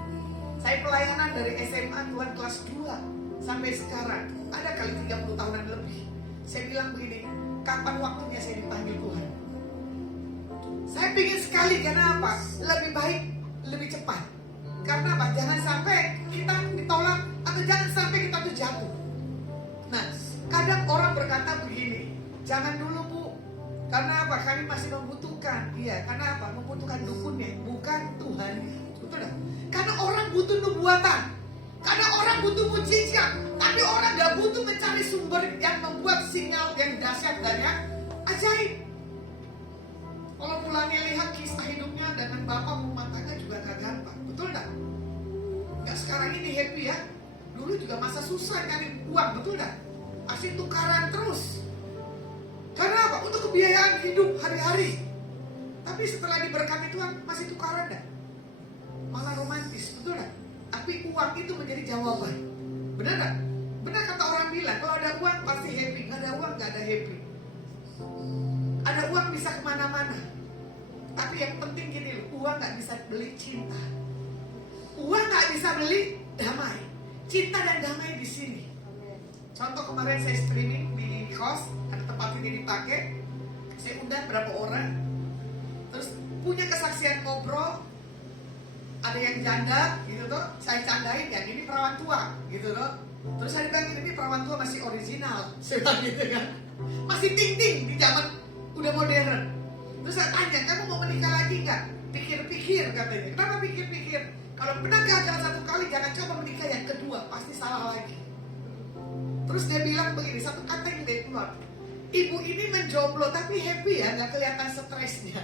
Saya pelayanan dari SMA Tuhan kelas 2 sampai sekarang. Ada kali 30 tahunan lebih. Saya bilang begini, kapan waktunya saya dipanggil Tuhan? Saya ingin sekali, karena apa? Lebih baik, lebih cepat. Karena apa? Jangan sampai kita ditolak, atau jangan sampai kita tuh jatuh. Nah, kadang orang berkata begini, jangan dulu Bu, karena apa? Kami masih membutuhkan. Iya, karena apa? Membutuhkan dukunnya, bukan Tuhan. Betul tak? Karena orang butuh nubuatan, karena orang butuh mujizat, tapi orang gak butuh mencari sumber yang membuat sinyal yang dahsyat dan yang ajaib. Kalau mulanya lihat kisah hidupnya dengan bapak rumah tangga juga gak gampang, betul tak? Gak sekarang ini happy ya. Dulu juga masa susah nyari uang, betul tak? Masih tukaran terus. Karena apa? Untuk kebiayaan hidup hari-hari. Tapi setelah diberkati Tuhan, masih tukaran tak? Malah romantis, betul tak? Tapi uang itu menjadi jawaban. Benar tak? Benar kata orang bilang, kalau ada uang pasti happy. Gak ada uang gak ada happy. Ada uang bisa kemana-mana. Tapi yang penting gini loh, uang gak bisa beli cinta. Uang gak bisa beli damai. Cinta dan damai di sini. Contoh kemarin saya streaming di kos, ada tempat ini dipakai. Saya undang berapa orang. Terus punya kesaksian ngobrol. Ada yang janda gitu tuh, saya candain yang ini perawan tua gitu tuh. Terus saya bilang ini perawan tua masih original. Saya bilang gitu kan. Masih ting-ting di zaman udah modern. Terus saya tanya, kamu mau menikah lagi nggak? Pikir-pikir katanya. Kenapa pikir-pikir? Kalau pernah gagal satu kali, jangan coba menikah yang kedua, pasti salah lagi. Terus dia bilang begini, satu kata yang dia keluar, ibu ini menjomblo tapi happy ya, nggak kelihatan stresnya.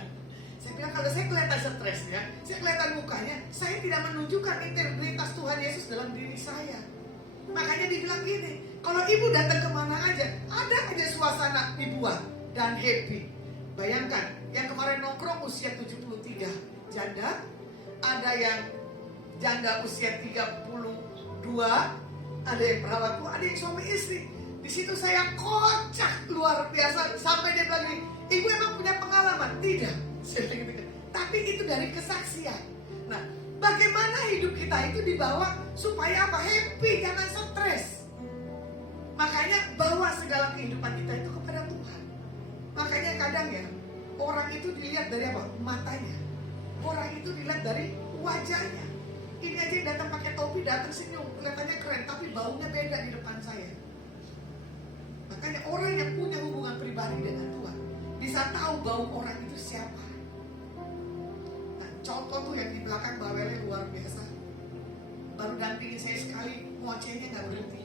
Saya bilang kalau saya kelihatan stresnya, saya kelihatan mukanya, saya tidak menunjukkan integritas Tuhan Yesus dalam diri saya. Makanya dibilang gini, kalau ibu datang kemana aja, ada aja suasana dibuat dan happy. Bayangkan, yang kemarin nongkrong usia 73 janda, ada yang janda usia 32, ada yang perawat tua, ada yang suami istri. Di situ saya kocak luar biasa sampai dia bilang, ibu emang punya pengalaman? Tidak, saya bilang gitu. Tapi itu dari kesaksian. Nah, bagaimana hidup kita itu dibawa supaya apa? Happy, jangan stres. Makanya bawa segala kehidupan kita itu kepada Tuhan. Makanya kadang ya, orang itu dilihat dari apa? Matanya. Orang itu dilihat dari wajahnya. Ini aja yang datang pakai topi, datang senyum, kelihatannya keren, tapi baunya beda di depan saya. Makanya orang yang punya hubungan pribadi dengan Tuhan bisa tahu bau orang itu siapa. Nah, contoh tuh yang di belakang bawelnya luar biasa. Baru dampingin saya sekali, ngocehnya nggak berhenti.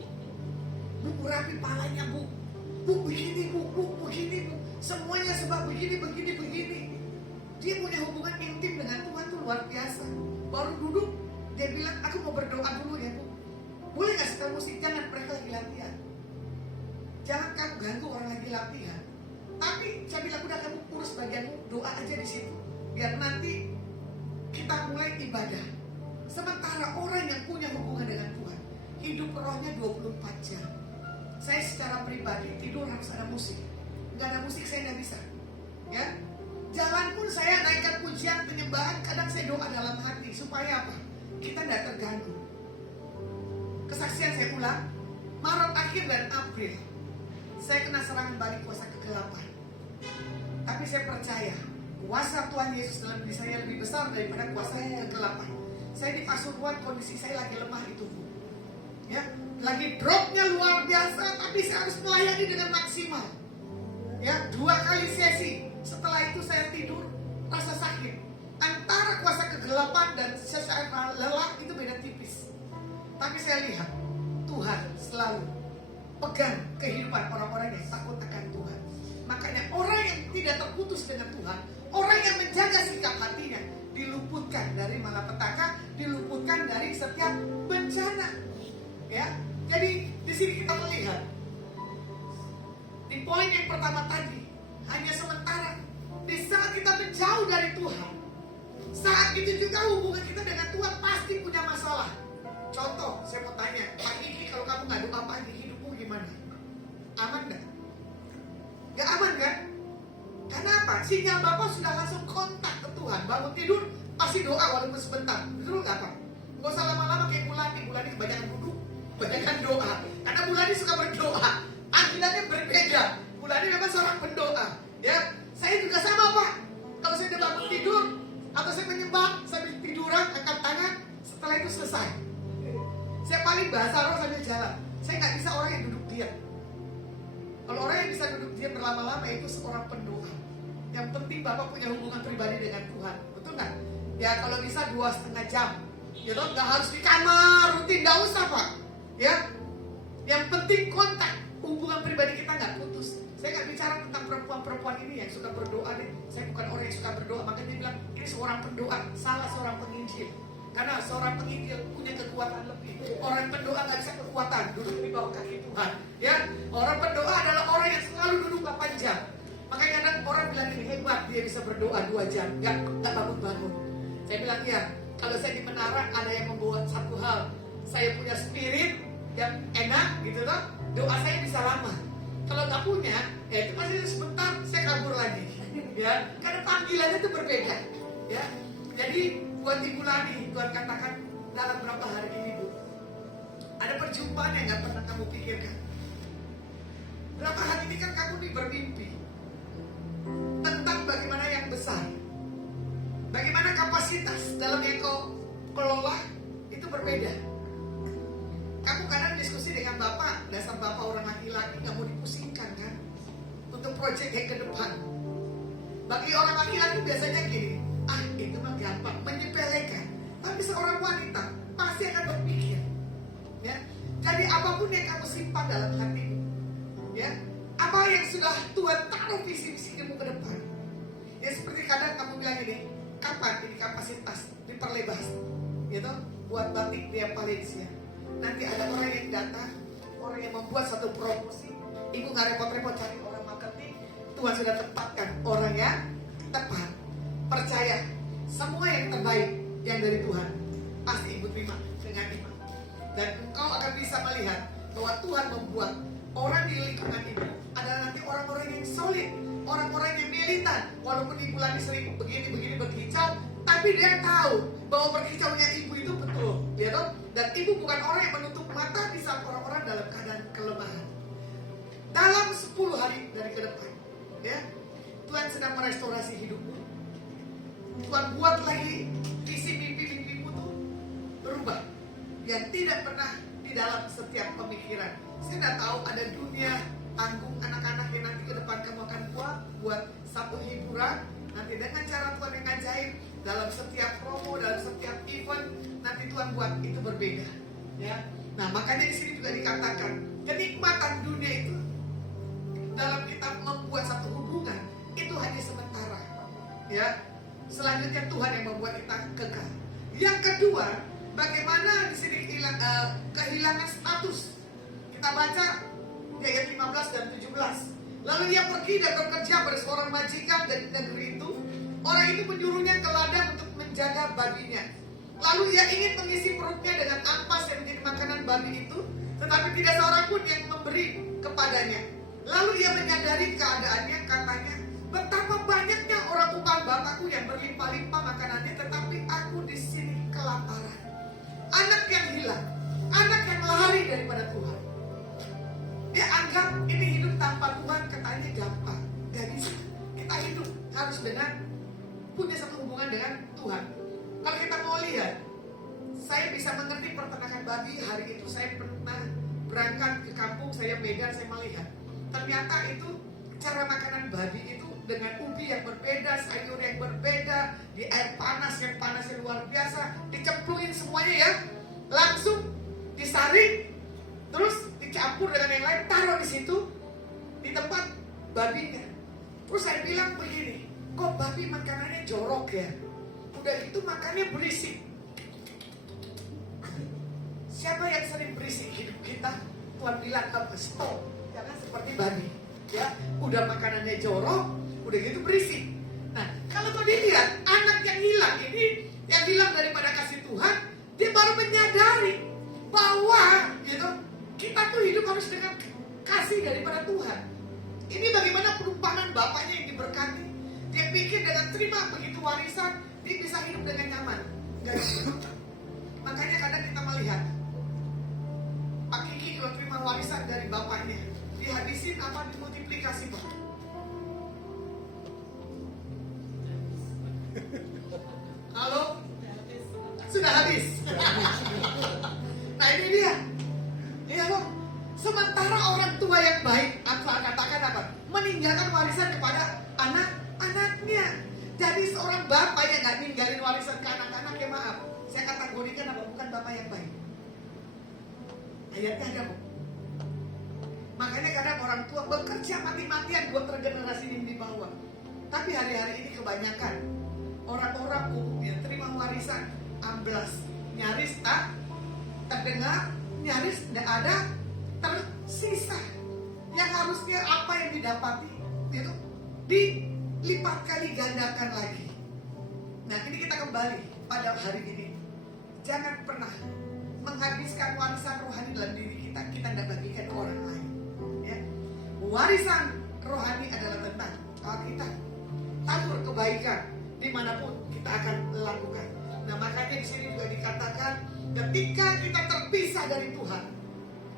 Bu, rapi palanya bu. Bu begini bu, begini bu. Semuanya sebab begini. Dia punya hubungan intim dengan Tuhan tuh luar biasa. Baru duduk, dia bilang, aku mau berdoa dulu ya bu. Boleh gak setel musik? Jangan, mereka lagi latihan. Jangan kamu ganggu orang lagi latihan. Tapi saya bilang, udah kamu urus bagianmu, doa aja di situ. Biar nanti kita mulai ibadah. Sementara orang yang punya hubungan dengan Tuhan, hidup rohnya 24 jam. Saya secara pribadi tidur harus ada musik. Gak ada musik saya gak bisa. Ya, jalan pun saya naikkan pujian penyembahan, kadang saya doa dalam hati supaya apa? Kita tidak terganggu. Kesaksian saya ulang, Maret akhir dan April saya kena serangan balik kuasa kegelapan. Tapi saya percaya kuasa Tuhan Yesus dalam diri saya lebih besar daripada kuasa kegelapan. Saya di Pasuruan, kondisi saya lagi lemah itu bu. Ya, lagi dropnya luar biasa, tapi saya harus melayani dengan maksimal. Ya, 2 kali sesi. Setelah itu saya tidur rasa sakit. Antara kuasa kegelapan dan secara lelah itu beda tipis. Tapi saya lihat Tuhan selalu pegang kehidupan orang-orang yang takut akan Tuhan. Makanya orang yang tidak terputus dengan Tuhan, orang yang menjaga sikap hatinya, diluputkan dari malapetaka, diluputkan dari setiap bencana. Ya, jadi di sini kita melihat di poin yang pertama tadi, hanya sementara. Di saat kita menjauh dari Tuhan, saat itu juga hubungan kita dengan Tuhan pasti punya masalah. Contoh, saya mau tanya, pagi ini kalau kamu nggak doa pagi, hidupmu gimana? Aman nggak? kontak. Sinyal Bapak sudah langsung kontak ke Tuhan. Bangun tidur pasti doa walaupun sebentar. Betul nggak Pak? Nggak usah lama-lama kayak Bulani. Bulani kebanyakan duduk, kebanyakan doa. Karena Bulani suka berdoa. Akhirannya berbeda. Bulani memang seorang pendoa. Ya, saya juga sama Pak. Kalau saya udah bangun tidur atau saya menyembah sambil tiduran, angkat tangan, setelah itu selesai. Saya paling bahasa roh sambil jalan. Saya nggak bisa orang yang duduk diam. Kalau orang yang bisa duduk diam berlama-lama itu seorang pendoa. Yang penting Bapak punya hubungan pribadi dengan Tuhan, betul nggak? Ya kalau bisa 2,5 jam. Ya toh, nggak harus di kamar rutin, nggak usah Pak. Ya, yang penting kontak, hubungan pribadi kita nggak putus. Saya nggak bicara tentang perempuan-perempuan ini yang suka berdoa deh. Saya bukan orang yang suka berdoa, makanya dia bilang ini seorang pendoa, salah seorang penginjil. Karena seorang penginjil punya kekuatan lebih. Orang pendoa nggak bisa kekuatan, duduk di bawah kaki Tuhan. Ya, orang pendoa adalah orang yang selalu duduk 8 jam. Makanya kadang orang bilang ini hebat, dia bisa berdoa 2 jam, nggak bangun-bangun. Saya bilang ya, kalau saya di menara ada yang membuat satu hal, saya punya spirit yang enak gitu toh, doa saya bisa lama. Kalau nggak punya, ya itu pasti sebentar saya kabur lagi. Ya, karena panggilannya itu berbeda. Ya, jadi buat Ibu Lani, Tuhan katakan dalam berapa hari ini Bu, ada perjumpaan yang nggak pernah kamu pikirkan. Berapa hari ini kan kamu nih bermimpi tentang bagaimana yang besar, bagaimana kapasitas dalam yang kau kelola itu berbeda. Kamu kadang diskusi dengan Bapak, dasar Bapak orang laki-laki nggak mau dipusingkan kan, untuk proyek yang ke depan. Bagi orang laki-laki biasanya gini, itu mah gampang, menyepelekan. Tapi seorang wanita pasti akan berpikir, ya. Jadi apapun yang kamu simpan dalam hatimu, ya, apa yang sudah Tuhan taruh visi-misimu ke depan, ya seperti kadang kamu bilang ini, kapan ini kapasitas diperlebar, gitu, buat batik dia Valencia. Nanti ada orang yang datang, orang yang membuat satu promosi, ibu nggak repot-repot cari orang marketing, Tuhan sudah tempatkan orang yang tepat. Percaya, semua yang terbaik yang dari Tuhan pasti ibu terima dengan iman. Dan engkau akan bisa melihat bahwa Tuhan membuat orang di lingkungan ibu adalah nanti orang-orang yang solid, orang-orang yang militan. Walaupun ibu lagi sering begini berkicau, tapi dia tahu bahwa berkicaunya ibu itu betul, ya toh? Dan ibu bukan orang yang menutup mata di saat orang-orang dalam keadaan kelemahan. Dalam 10 hari dari ke depan, ya, Tuhan sedang merestorasi hidupmu. Tuhan buat lagi visi mimpi-mimpimu tuh berubah, yang tidak pernah di dalam setiap pemikiran. Saya tidak tahu ada dunia tanggung anak-anak yang nanti ke depan kamu akan buat satu hiburan. Nanti dengan cara Tuhan yang ajaib, dalam setiap promo, dalam setiap event, nanti Tuhan buat itu berbeda. Ya, nah makanya di sini juga dikatakan kenikmatan dunia itu dalam kita membuat satu hubungan itu hanya sementara. Ya, selanjutnya Tuhan yang membuat kita kekal. Yang kedua, bagaimana di sini kehilangan status. Kita baca ayat 15 dan 17. Lalu ia pergi dan bekerja pada seorang majikan dari negeri itu. Orang itu menyuruhnya ke ladang untuk menjaga babinya. Lalu ia ingin mengisi perutnya dengan ampas yang menjadi makanan babi itu, tetapi tidak seorang pun yang memberi kepadanya. Lalu ia menyadari keadaannya, katanya, betapa banyaknya orang upah bapakku yang berlimpah-limpah makanannya, tetapi aku di sini kelaparan. Anak yang hilang, anak yang lari daripada Tuhan. Dia anggap ini hidup tanpa Tuhan katanya gampang. Gak bisa. Kita hidup harus dengan punya satu hubungan dengan Tuhan. Kalau kita mau lihat, saya bisa mengerti peternakan babi. Hari itu saya pernah berangkat ke kampung saya Medan, saya melihat. Ternyata itu cara makanan babi itu dengan ubi yang berbeda, sayur yang berbeda, di air panas yang panasnya luar biasa, dicemplungin semuanya ya, langsung disaring, terus dicampur dengan yang lain, taruh di situ di tempat babinya. Terus saya bilang begini, kok babi makanannya jorok ya? Udah gitu makannya berisik. Siapa yang sering berisik hidup kita? Tuhan bilang apa? Stop, jangan seperti babi. Ya, udah makanannya jorok, udah gitu berisik. Nah, kalau kau dilihat anak yang hilang ini, yang hilang daripada kasih Tuhan, dia baru menyadari bahwa gitu, kita tuh hidup harus dengan kasih daripada Tuhan. Ini bagaimana perumpamaan bapaknya yang diberkati. Dia Dia pikir dengan terima begitu warisan, dia bisa hidup dengan nyaman. Enggak gitu. Makanya kadang kita melihat Pak Kiki kalau terima warisan dari bapaknya, dihabisin apa dimultiplikasi Pak? Halo? Sudah habis. Nah ini dia. Ya loh. Sementara orang tua yang baik, aku katakan apa? Meninggalkan warisan kepada anak-anaknya. Jadi seorang bapak yang gak ninggalin warisan ke anak-anaknya, maaf, saya kategorikan apa? Bukan bapak yang baik. Ayatnya ada kok. Makanya kadang orang tua bekerja mati-matian buat regenerasi ini di bawah. Tapi hari-hari ini kebanyakan orang-orang umumnya terima warisan amblas, nyaris tak terdengar, nyaris tidak ada tersisa. Yang harusnya apa yang didapati itu dilipat kali gandakan lagi. Nah ini kita kembali pada hari ini. Jangan pernah menghabiskan warisan rohani dalam diri kita. Kita tidak bagikan ke orang lain. Ya. Warisan rohani adalah tentang Alkitab, tabur kebaikan dimanapun kita akan lakukan. Nah makanya di sini juga dikatakan ketika kita terpisah dari Tuhan,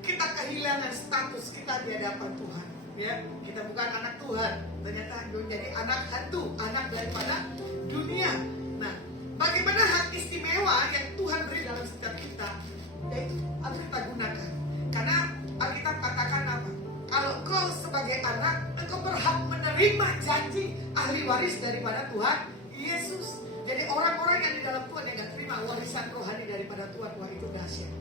kita kehilangan status kita di hadapan Tuhan. Ya, kita bukan anak Tuhan, ternyata menjadi anak hantu, anak daripada dunia. Nah, bagaimana hak istimewa yang Tuhan beri dalam setiap kita, yaitu harus kita gunakan. Karena Alkitab katakan apa? Kalau engkau sebagai anak, engkau berhak menerima janji ahli waris daripada Tuhan Yesus. Jadi orang-orang yang di dalam Tuhan yang gak terima warisan rohani daripada Tuhan, wah itu dahsyat.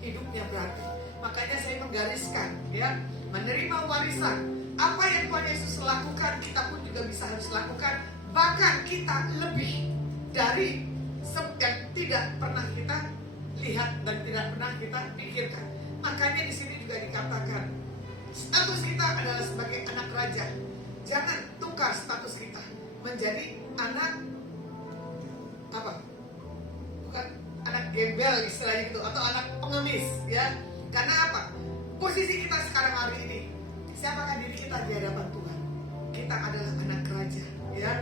Hidupnya berarti. Makanya saya menggariskan, ya, menerima warisan. Apa yang Tuhan Yesus lakukan, kita pun juga bisa harus lakukan. Bahkan kita lebih dari yang tidak pernah kita lihat dan tidak pernah kita pikirkan. Makanya di sini juga dikatakan status kita adalah sebagai anak raja. Jangan tukar status kita menjadi anak apa? Bukan anak gembel istilahnya gitu, atau anak pengemis, ya. Karena apa? Posisi kita sekarang hari ini, siapakah diri kita di hadapan Tuhan? Kita adalah anak raja, ya.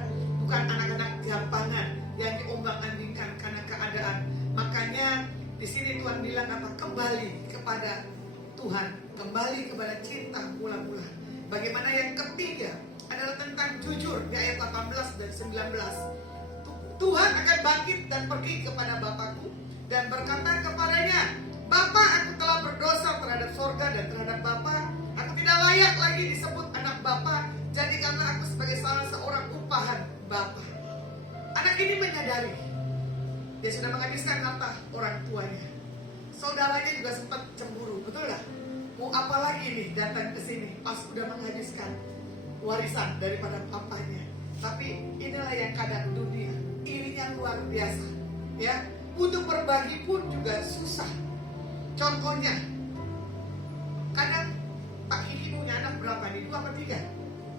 Bukan anak-anak gampangan yang diombang-ambingkan karena keadaan. Makanya di sini Tuhan bilang apa? Kembali kepada Tuhan, kembali kepada cinta mula-mula. Bagaimana yang ketiga adalah tentang jujur di ayat 18 dan 19. Tuhan akan bangkit dan pergi kepada Bapakku dan berkata kepadanya, Bapa, aku telah berdosa terhadap sorga dan terhadap Bapa. Aku tidak layak lagi disebut anak Bapa. Jadikanlah aku sebagai salah seorang upahan Bapa. Anak ini menyadari dia sudah menghabiskan harta orang tuanya. Saudaranya juga sempat cemburu, betul gak? Mau apa lagi nih datang ke sini pas udah menghabiskan warisan daripada papanya. Tapi inilah yang kadang dunia irinya luar biasa, ya. Untuk berbagi pun juga susah. Contohnya, kadang Pak Kiki punya anak berapa nih? 2 atau 3?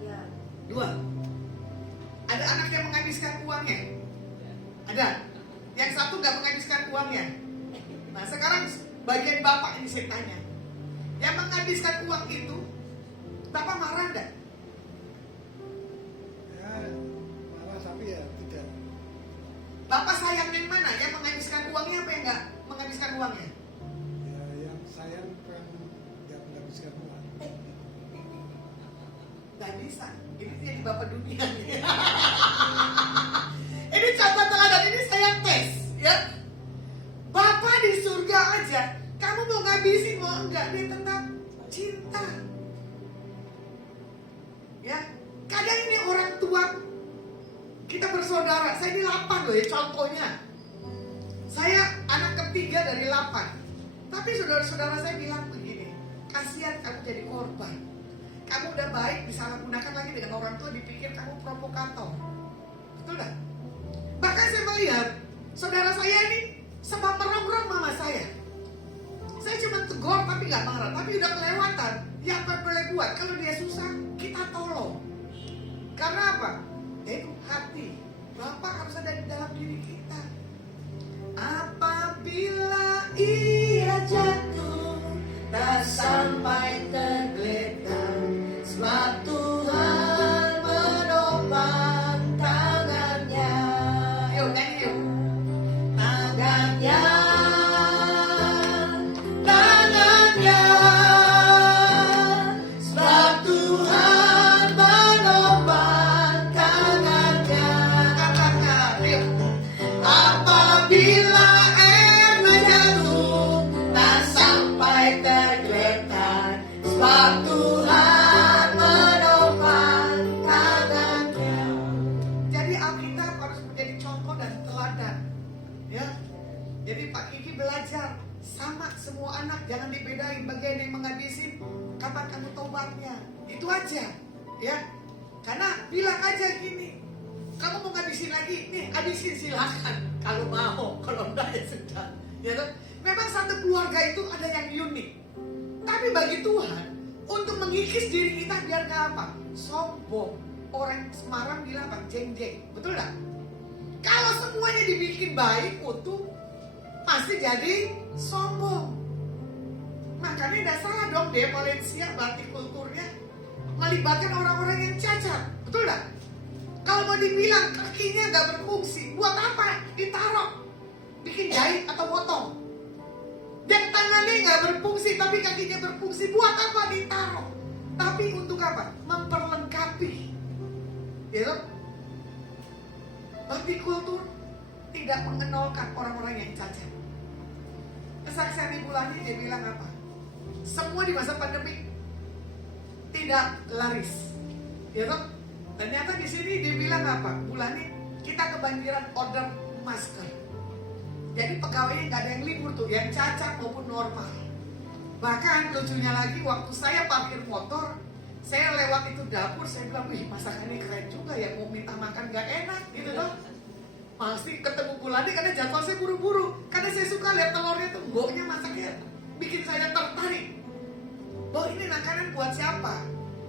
Ya. 2. Ada anak yang menghabiskan uangnya. Ada. Yang satu nggak menghabiskan uangnya. Nah sekarang bagian bapak ini saya tanya, yang menghabiskan uang itu, bapak marah nggak? Ya, marah tapi ya tidak. Bapak sayang yang mana? Yang menghabiskan uangnya apa yang nggak menghabiskan uangnya? Ya, yang sayang kan nggak menghabiskan uang. Nggak bisa. Ini jadi bapak dunia nih. Ini contoh teladan, ini saya tes, ya. Bapak di surga aja, kamu mau ngabisin mau enggak, dia tetap cinta. Ya, kadang ini orang tua kita bersaudara, saya ini 8 loh ya contohnya. Saya anak ketiga dari 8. Tapi saudara-saudara saya bilang begini, kasihan kamu jadi korban. Kamu udah baik disalahgunakan lagi dengan orang tua, dipikir kamu provokator. Betul gak? Bahkan saya melihat saudara saya ini sebab merongrong mama saya. Saya cuma tegur tapi gak marah, tapi udah kelewatan. Ya apa boleh buat, kalau dia susah kita tolong. Karena apa? Itu hati Bapak harus ada di dalam diri kita. Apabila ia jatuh tak sampai tergeletak, sebab Tuhan menopang jangan dibedain bagian yang menghabisin, kapan kamu tobatnya. Itu aja, ya. Karena bilang aja gini, kamu mau ngabisin lagi, nih habisin silakan. Kalau mau, kalau enggak ya sudah. Ya kan? Memang satu keluarga itu ada yang unik. Tapi bagi Tuhan, untuk mengikis diri kita biar nggak apa? Sombong. Orang Semarang bilang apa? Jeng-jeng. Betul nggak? Kalau semuanya dibikin baik, utuh, pasti jadi sombong. Makanya tidak salah dong deh Valencia batik kulturnya melibatkan orang-orang yang cacat. Betul nggak? Kalau mau dibilang kakinya nggak berfungsi, buat apa? Ditaruh, bikin jahit atau potong. Dan tangannya nggak berfungsi tapi kakinya berfungsi, buat apa? Ditaruh. Tapi untuk apa? Memperlengkapi. Ya toh? Batik kultur tidak mengenalkan orang-orang yang cacat. Kesaksian Ibu Lani dia bilang apa? Semua di masa pandemi tidak laris, ya toh? Ternyata di sini dia bilang apa? Bu Lani, kita kebanjiran order masker. Jadi pegawainya nggak ada yang libur tuh, yang cacat maupun normal. Bahkan lucunya lagi, waktu saya parkir motor, saya lewat itu dapur, saya bilang, wih masakannya keren juga ya, mau minta makan nggak enak, gitu toh? Pasti ketemu Bu Lani karena jadwal saya buru-buru, karena saya suka lihat telurnya tuh, baunya masaknya bikin saya tertarik. Bahwa ini makanan buat siapa?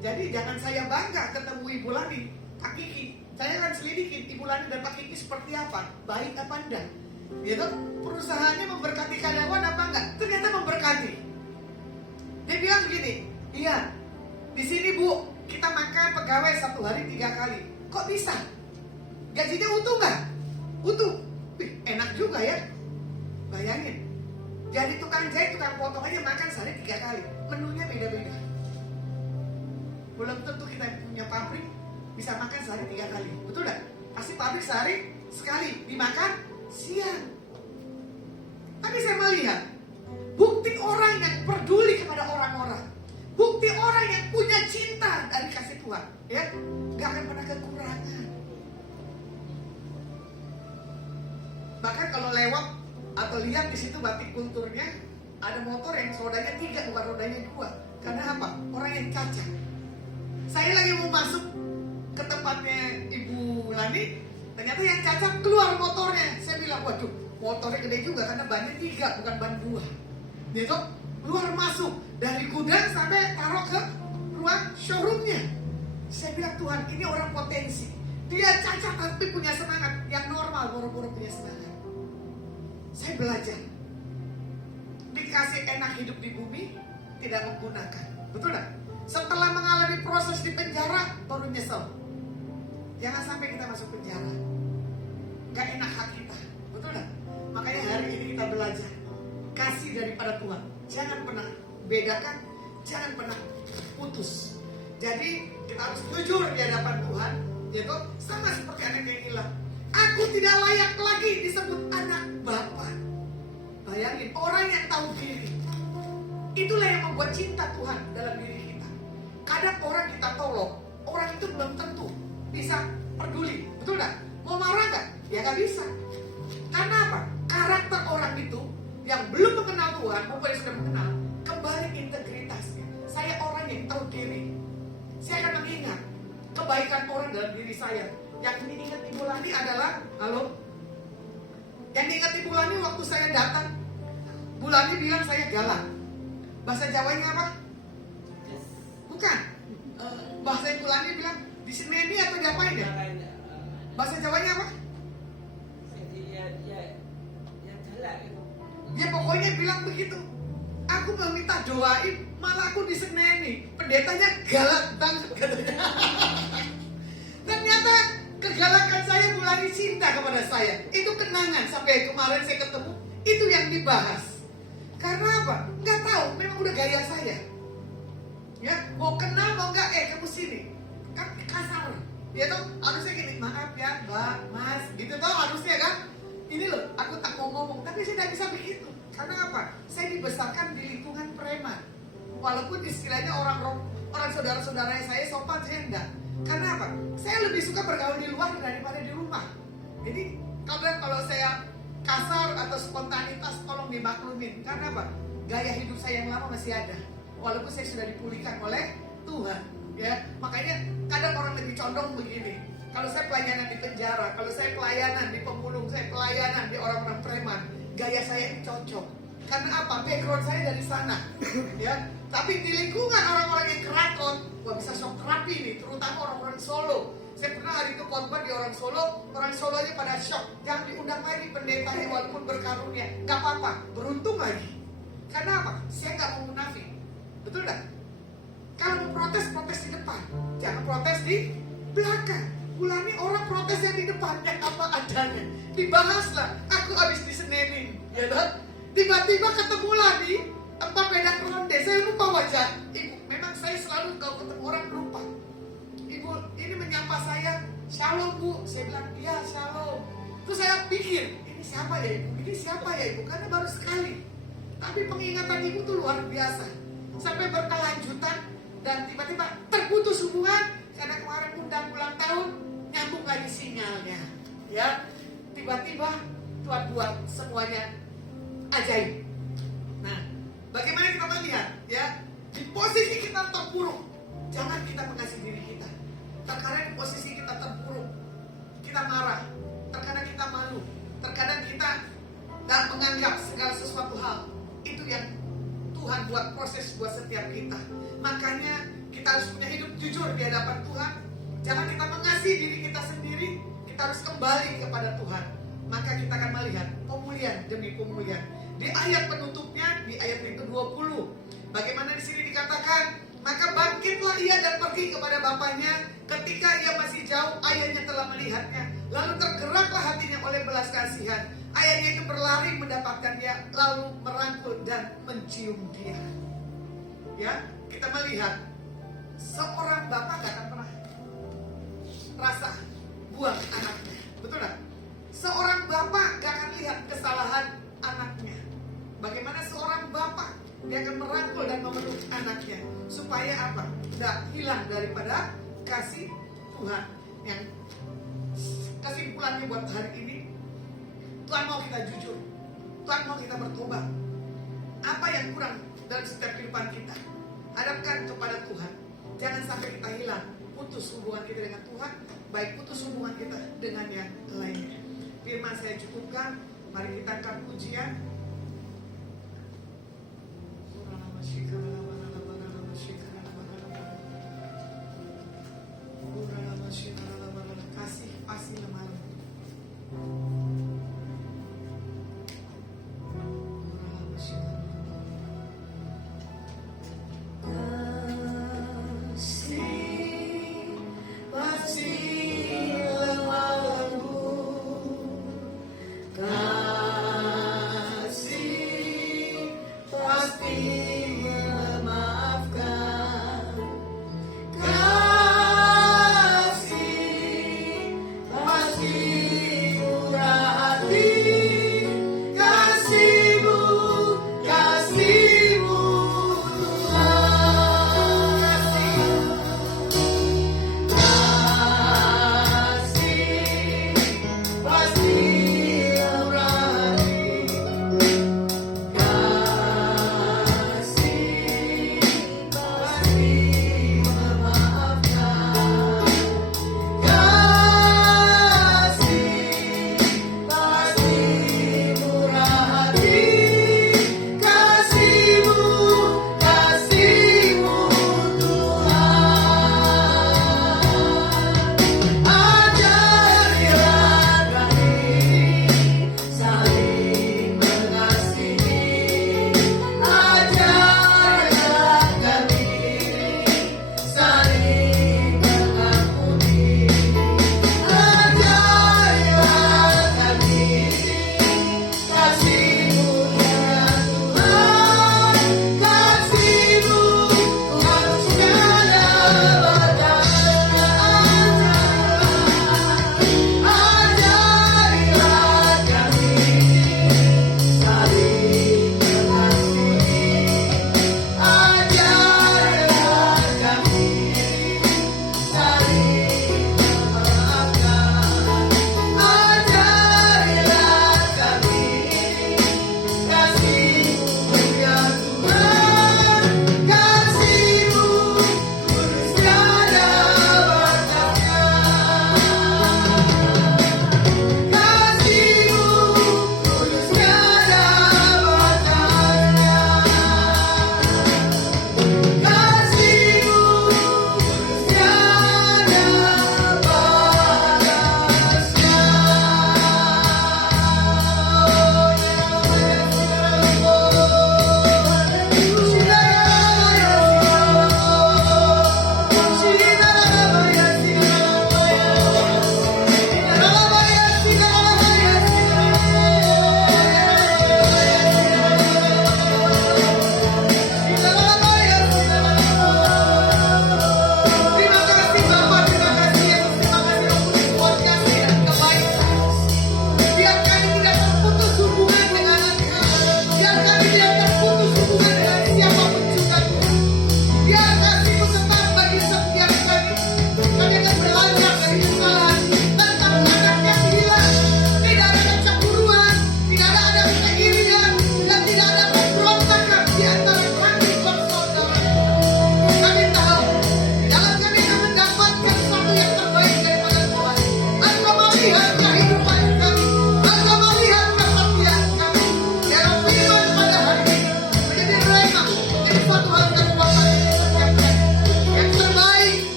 Jadi jangan saya bangga ketemu Ibu Lani, Kak Kiki. Saya akan selidikin Ibu Lani dan Pak Kiki seperti apa, baik apa enggak. Gitu? Perusahaannya memberkati karyawan apa enggak? Ternyata memberkati. Dia bilang begini, iya, di sini Bu, kita makan pegawai 1 hari 3 kali. Kok bisa? Gajinya utuh nggak? Utuh. Wih, enak juga ya. Bayangin. Jadi tukang jahit, tukang potong aja makan sehari 3 kali. Menunya beda-beda. Belum tentu kita punya pabrik bisa makan sehari 3 kali. Betul nggak? Pasti pabrik sehari sekali dimakan siang. Tapi saya melihat bukti orang yang peduli kepada orang-orang, bukti orang yang punya cinta dari kasih Tuhan, ya, nggak akan pernah kekurangan. Bahkan kalau lewat atau lihat di situ batik kulturnya, ada motor yang rodanya 3 bukan rodanya 2. Karena apa? Orang yang cacat. Saya lagi mau masuk ke tempatnya Ibu Lani, ternyata yang cacat keluar motornya. Saya bilang, waduh, motornya gede juga karena bannya 3 bukan ban 2. Dia tuh keluar masuk dari gudang sampai taruh ke ruang showroomnya. Saya bilang, Tuhan, ini orang potensi. Dia cacat tapi punya semangat. Yang normal boro-boro punya semangat. Saya belajar. Dikasih enak hidup di bumi, tidak menggunakan. Betul gak? Setelah mengalami proses di penjara, baru nyesel. Jangan sampai kita masuk penjara. Gak enak hak kita. Betul gak? Makanya hari ini kita belajar. Kasih daripada Tuhan. Jangan pernah bedakan. Jangan pernah putus. Jadi kita harus jujur di hadapan Tuhan. Yaitu sama seperti anak yang hilang. Aku tidak layak lagi disebut anak Bapa. Bayangin, orang yang tahu diri. Itulah yang membuat cinta Tuhan dalam diri kita. Kadang orang kita tolong, orang itu belum tentu bisa peduli. Betul gak? Mau marah gak? Ya gak bisa. Karena apa? Karakter orang itu yang belum mengenal Tuhan maupun yang sudah mengenal, kembali integritasnya. Saya orang yang tahu diri. Saya akan mengingat kebaikan orang dalam diri saya. Yang diingat Ibu Lani adalah, halo? Yang diingat Ibu Lani waktu saya datang, Bu Lani bilang saya galak. Bahasa Jawanya apa? Bukan. Bahasa Ibu Lani bilang diseneni atau diapain ya? Bahasa Jawanya apa? Dia pokoknya bilang begitu. Aku mau minta doain, malah aku diseneni. Pendetanya galak banget katanya. Ternyata kegalakan saya mulai cinta kepada saya. Itu kenangan sampai kemarin saya ketemu. Itu yang dibahas. Karena apa? Nggak tahu, memang udah gaya saya. Ya, mau kenal mau nggak? Kamu sini. Kan kasar. Ya toh, harusnya gini, maaf ya, Mbak, Mas, gitu toh harusnya kan. Ini loh, aku tak mau ngomong, tapi saya tidak bisa begitu. Karena apa? Saya dibesarkan di lingkungan preman. Walaupun istilahnya orang saudara-saudara saya sopan, saya enggak. Karena apa? Saya lebih suka bergaul di luar daripada di rumah. Jadi kalau saya kasar atau spontanitas tolong dimaklumin. Karena apa? gaya hidup saya yang lama masih ada, walaupun saya sudah dipulihkan oleh Tuhan. Ya, makanya kadang orang lebih condong begini. Kalau saya pelayanan di penjara, kalau saya pelayanan di pemulung, saya pelayanan di orang-orang preman, gaya saya ini cocok. Karena apa? Background saya dari sana. Ya, tapi di lingkungan orang-orang yang kerakon, wah bisa shock terapi nih, terutama orang-orang Solo. Saya pernah hari itu khotbah di orang Solo aja pada shock. Jangan diundang lagi pendetanya walaupun berkarunia, gak apa-apa, beruntung lagi. Karena apa? Saya gak mau munafik. Betul gak? Kalau mau protes, protes di depan. Jangan protes di belakang. Ulani orang protesnya di depan, yang apa adanya. Dibahaslah, aku habis disenenin, ya kan? Tiba-tiba ketemulah di tempat pedang ronde. Saya lupa wajah ibu. Memang saya selalu kalau ketemu orang lupa. Ibu ini menyapa saya, "Shalom Bu." Saya bilang, "Iya shalom." Terus saya pikir, ini siapa ya ibu? Ini siapa ya ibu? Karena baru sekali. Tapi pengingatan ibu tuh luar biasa. Sampai berkelanjutan dan tiba-tiba terputus hubungan karena kemarin undang ulang tahun, nyambung lagi sinyalnya. Ya, tiba-tiba Tuhan buat semuanya ajaib. Nah, bagaimana kita melihat? Ya, di posisi kita terpuruk, jangan kita mengasihi diri kita. Terkadang di posisi kita terpuruk, kita marah, terkadang kita malu, terkadang kita tak menganggap segala sesuatu hal. Itu yang Tuhan buat proses buat setiap kita. Makanya kita harus punya hidup jujur di hadapan Tuhan. Jangan kita mengasihi diri kita sendiri, kita harus kembali kepada Tuhan. Maka kita akan melihat pemulihan demi pemulihan. Di ayat penutupnya, di ayat yang ke-20, bagaimana di sini dikatakan, maka bangkitlah ia dan pergi kepada bapaknya. Ketika ia masih jauh, ayahnya telah melihatnya. Lalu tergeraklah hatinya oleh belas kasihan. Ayahnya itu berlari mendapatkan dia, lalu merangkul dan mencium dia. Ya, kita melihat seorang bapak gak akan pernah rasa buang anaknya, betul gak? Seorang bapak gak akan lihat kesalahan anaknya. Bagaimana seorang bapak, dia akan merangkul dan memeluk anaknya. Supaya apa? Tidak hilang daripada kasih Tuhan. Yang kesimpulannya buat hari ini, Tuhan mau kita jujur, Tuhan mau kita bertobat. Apa yang kurang dalam setiap kehidupan kita, hadapkan kepada Tuhan. Jangan sampai kita hilang, putus hubungan kita dengan Tuhan, baik putus hubungan kita dengan yang lainnya. Firman saya cukupkan. Mari kita akan pujian. Kasih pasti lemah.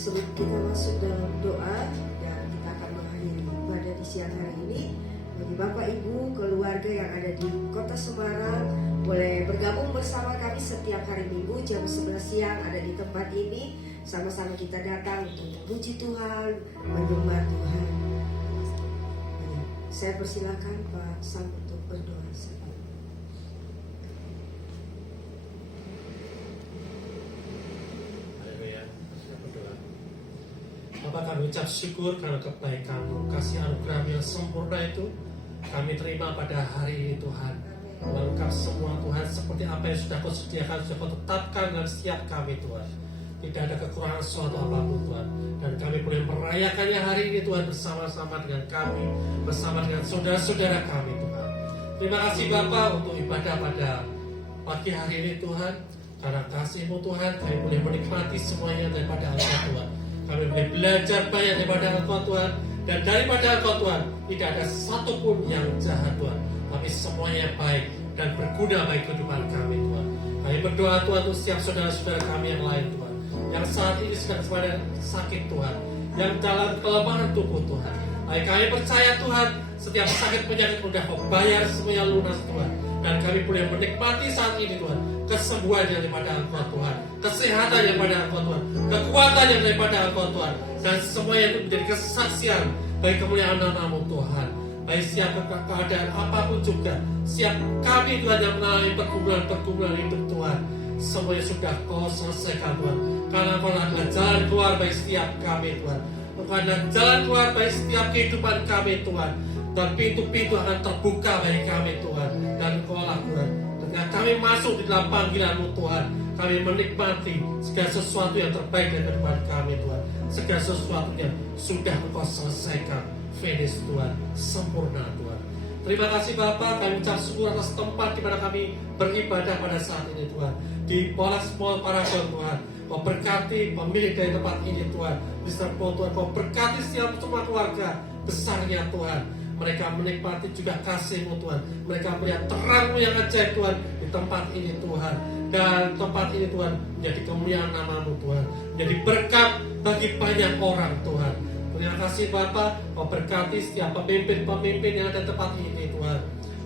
sebelum kita masuk dalam doa dan kita akan mengakhiri pada di siang hari ini, bagi Bapak Ibu keluarga yang ada di Kota Semarang boleh bergabung bersama kami setiap hari Minggu jam 11 siang ada di tempat ini. Sama-sama kita datang untuk memuji Tuhan, menyembah Tuhan. Saya persilakan Pak Sam untuk berdoa. Haleluya. Kita berdoa. Bapak, kami ucap syukur karena kebaikan-Mu, kasih anugerah yang sempurna itu kami terima pada hari ini Tuhan. Lengkap semua Tuhan, seperti apa yang sudah Kau sediakan, sudah Kau tetapkan dalam setiap kami Tuhan. Tidak ada kekurangan suatu apapun Tuhan. Dan kami boleh merayakannya hari ini Tuhan bersama-sama dengan kami, bersama dengan saudara-saudara kami Tuhan. Terima kasih Bapa untuk ibadah pada pagi hari ini Tuhan. Karena kasih-Mu Tuhan, kami boleh menikmati semuanya daripada Engkau Tuhan. Kami boleh belajar banyak daripada Engkau Tuhan. Dan daripada Engkau Tuhan, tidak ada satupun yang jahat Tuhan. Tapi semuanya baik dan berguna bagi kehidupan kami Tuhan. Kami berdoa Tuhan untuk setiap saudara-saudara kami yang lain Tuhan, yang saat ini sedang pada sakit Tuhan, yang dalam kelemahan tubuh Tuhan. Kami percaya Tuhan, setiap sakit penyakit sudah Kau bayar semuanya lunas Tuhan. Dan kami boleh menikmati saat ini Tuhan, kesembuhan yang daripada Engkau Tuhan, kesehatan yang daripada Engkau Tuhan, kekuatan yang daripada Engkau Tuhan, dan semuanya itu menjadi kesaksian bagi kemuliaan nama-Mu Tuhan. Baik siap keadaan apapun juga, siap kami Tuhan yang mengalami pergumulan hidup Tuhan, semuanya sudah Kau selesaikan Tuhan. Karena Kau adalah jalan keluar bagi setiap kami Tuhan. Kau adalah jalan keluar bagi setiap kehidupan kami Tuhan. Dan pintu-pintu akan terbuka bagi kami Tuhan. Dan Kau-lah Tuhan. Ketika kami masuk di dalam panggilan-Mu Tuhan, kami menikmati segala sesuatu yang terbaik dari kehidupan kami Tuhan. Segala sesuatu yang sudah Kau selesaikan, finish Tuhan, sempurna Tuhan. Terima kasih Bapak, kami ucap syukur atas tempat di mana kami beribadah pada saat ini Tuhan. Di Polas Mall Paragon Tuhan, Kau berkati pemilik dari tempat ini Tuhan. Beserta Tuhan, Kau berkati setiap semua keluarga besarnya Tuhan. Mereka menikmati juga kasih-Mu Tuhan. Mereka melihat terang-Mu yang ajaib Tuhan di tempat ini Tuhan. Dan tempat ini Tuhan menjadi kemuliaan nama-Mu Tuhan, menjadi berkat bagi banyak orang Tuhan. Terima kasih Bapak, Kau berkati setiap pemimpin-pemimpin yang ada di tempat ini Tuhan.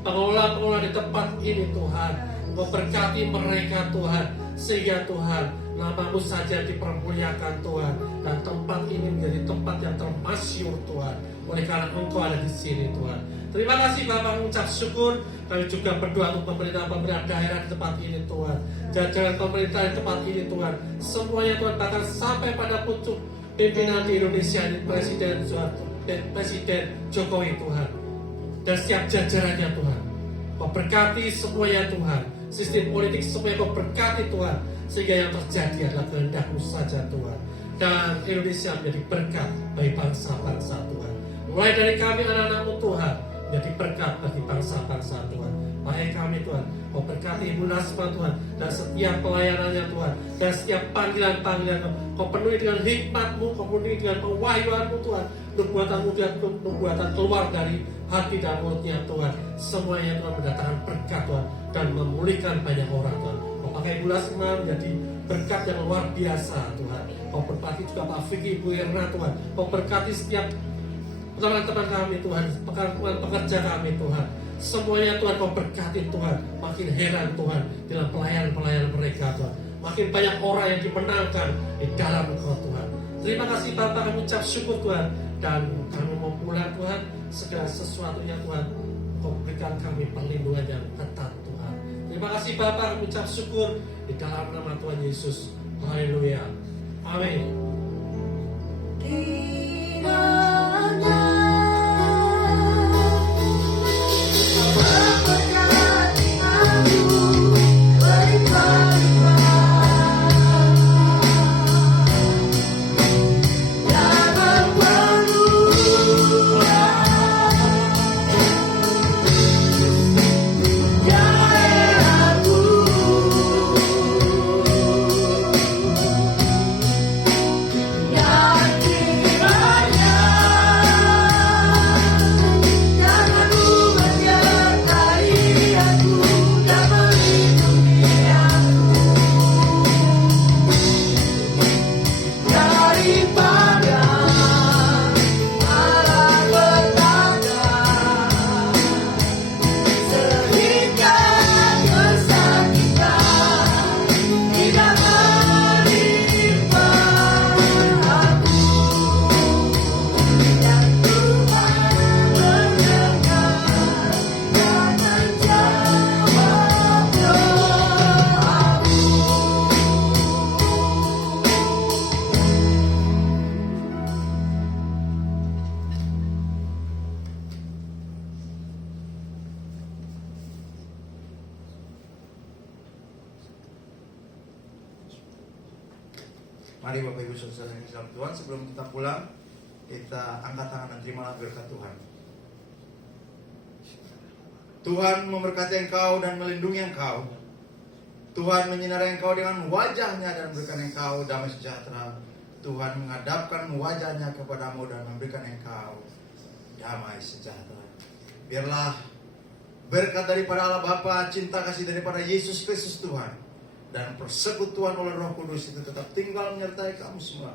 Pengelola-pengelola di tempat ini Tuhan. Kau berkati mereka Tuhan, sehingga Tuhan nama-Mu saja dipermuliakan Tuhan. Dan tempat ini menjadi tempat yang termasyhur Tuhan, oleh karena Engkau ada di sini Tuhan. Terima kasih Bapak, mengucap syukur. Kami juga berdoa untuk pemerintah daerah di tempat ini Tuhan, jajaran pemerintah di tempat ini Tuhan. Semuanya Tuhan, bahkan sampai pada pucuk pimpinan di Indonesia ini, Presiden Jokowi Tuhan, dan setiap jajarannya Tuhan. Kau berkati semuanya Tuhan. Sistem politik semuanya Kau berkati Tuhan, sehingga yang terjadi adalah kehendak-Mu saja Tuhan. Dan Indonesia menjadi berkat bagi bangsa-bangsa Tuhan. Mulai dari kami anak-anak-Mu Tuhan, menjadi berkat bagi bangsa-bangsa Tuhan. Baik kami Tuhan, Kau berkati Ibu Nasma Tuhan, dan setiap pelayanannya Tuhan, dan setiap panggilan-panggilan Kau penuhi dengan hikmat-Mu, Kau penuhi dengan pewahyuan-Mu Tuhan, nubuatan-Mu dan nubuatan keluar dari hati dan mulutnya Tuhan. Semuanya Tuhan mendatangkan berkat Tuhan, dan memulihkan banyak orang Tuhan. Kau pakai Ibu Nasma menjadi berkat yang luar biasa Tuhan. Kau berkati juga Pak Vicky, Ibu Erna Tuhan. Kau berkati setiap teman-teman kami Tuhan, pekerja kami Tuhan. Semuanya Tuhan Kau berkati Tuhan. Makin heran Tuhan dalam pelayan-pelayan mereka Tuhan. Makin banyak orang yang dimenangkan di dalam Engkau Tuhan. Terima kasih Bapak, kami ucap syukur Tuhan. Dan kami mau pulang Tuhan, segala sesuatunya Tuhan Kau berikan kami perlindungan yang ketat Tuhan. Terima kasih Bapak, kami ucap syukur di dalam nama Tuhan Yesus. Haleluya. Amin. Mari Bapak Ibu Saudara yang dalam Tuhan, sebelum kita pulang, kita angkat tangan dan terimalah berkat Tuhan. Tuhan memberkati engkau dan melindungi engkau. Tuhan menyinari engkau dengan wajahnya dan memberikan engkau damai sejahtera. Tuhan menghadapkan wajahnya kepadamu dan memberikan engkau damai sejahtera. Biarlah berkat daripada Allah Bapa, cinta kasih daripada Yesus Kristus Tuhan, dan persekutuan oleh Roh Kudus itu tetap tinggal menyertai kamu semua.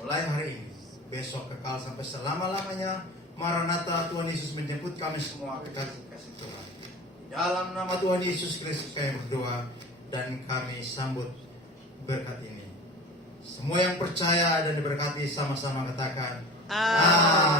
Mulai hari ini, besok kekal sampai selama-lamanya. Maranatha, Tuhan Yesus menjemput kami semua ke kasih Tuhan. Dalam nama Tuhan Yesus Kristus kami berdoa dan kami sambut berkat ini. Semua yang percaya dan diberkati sama-sama katakan, Amin.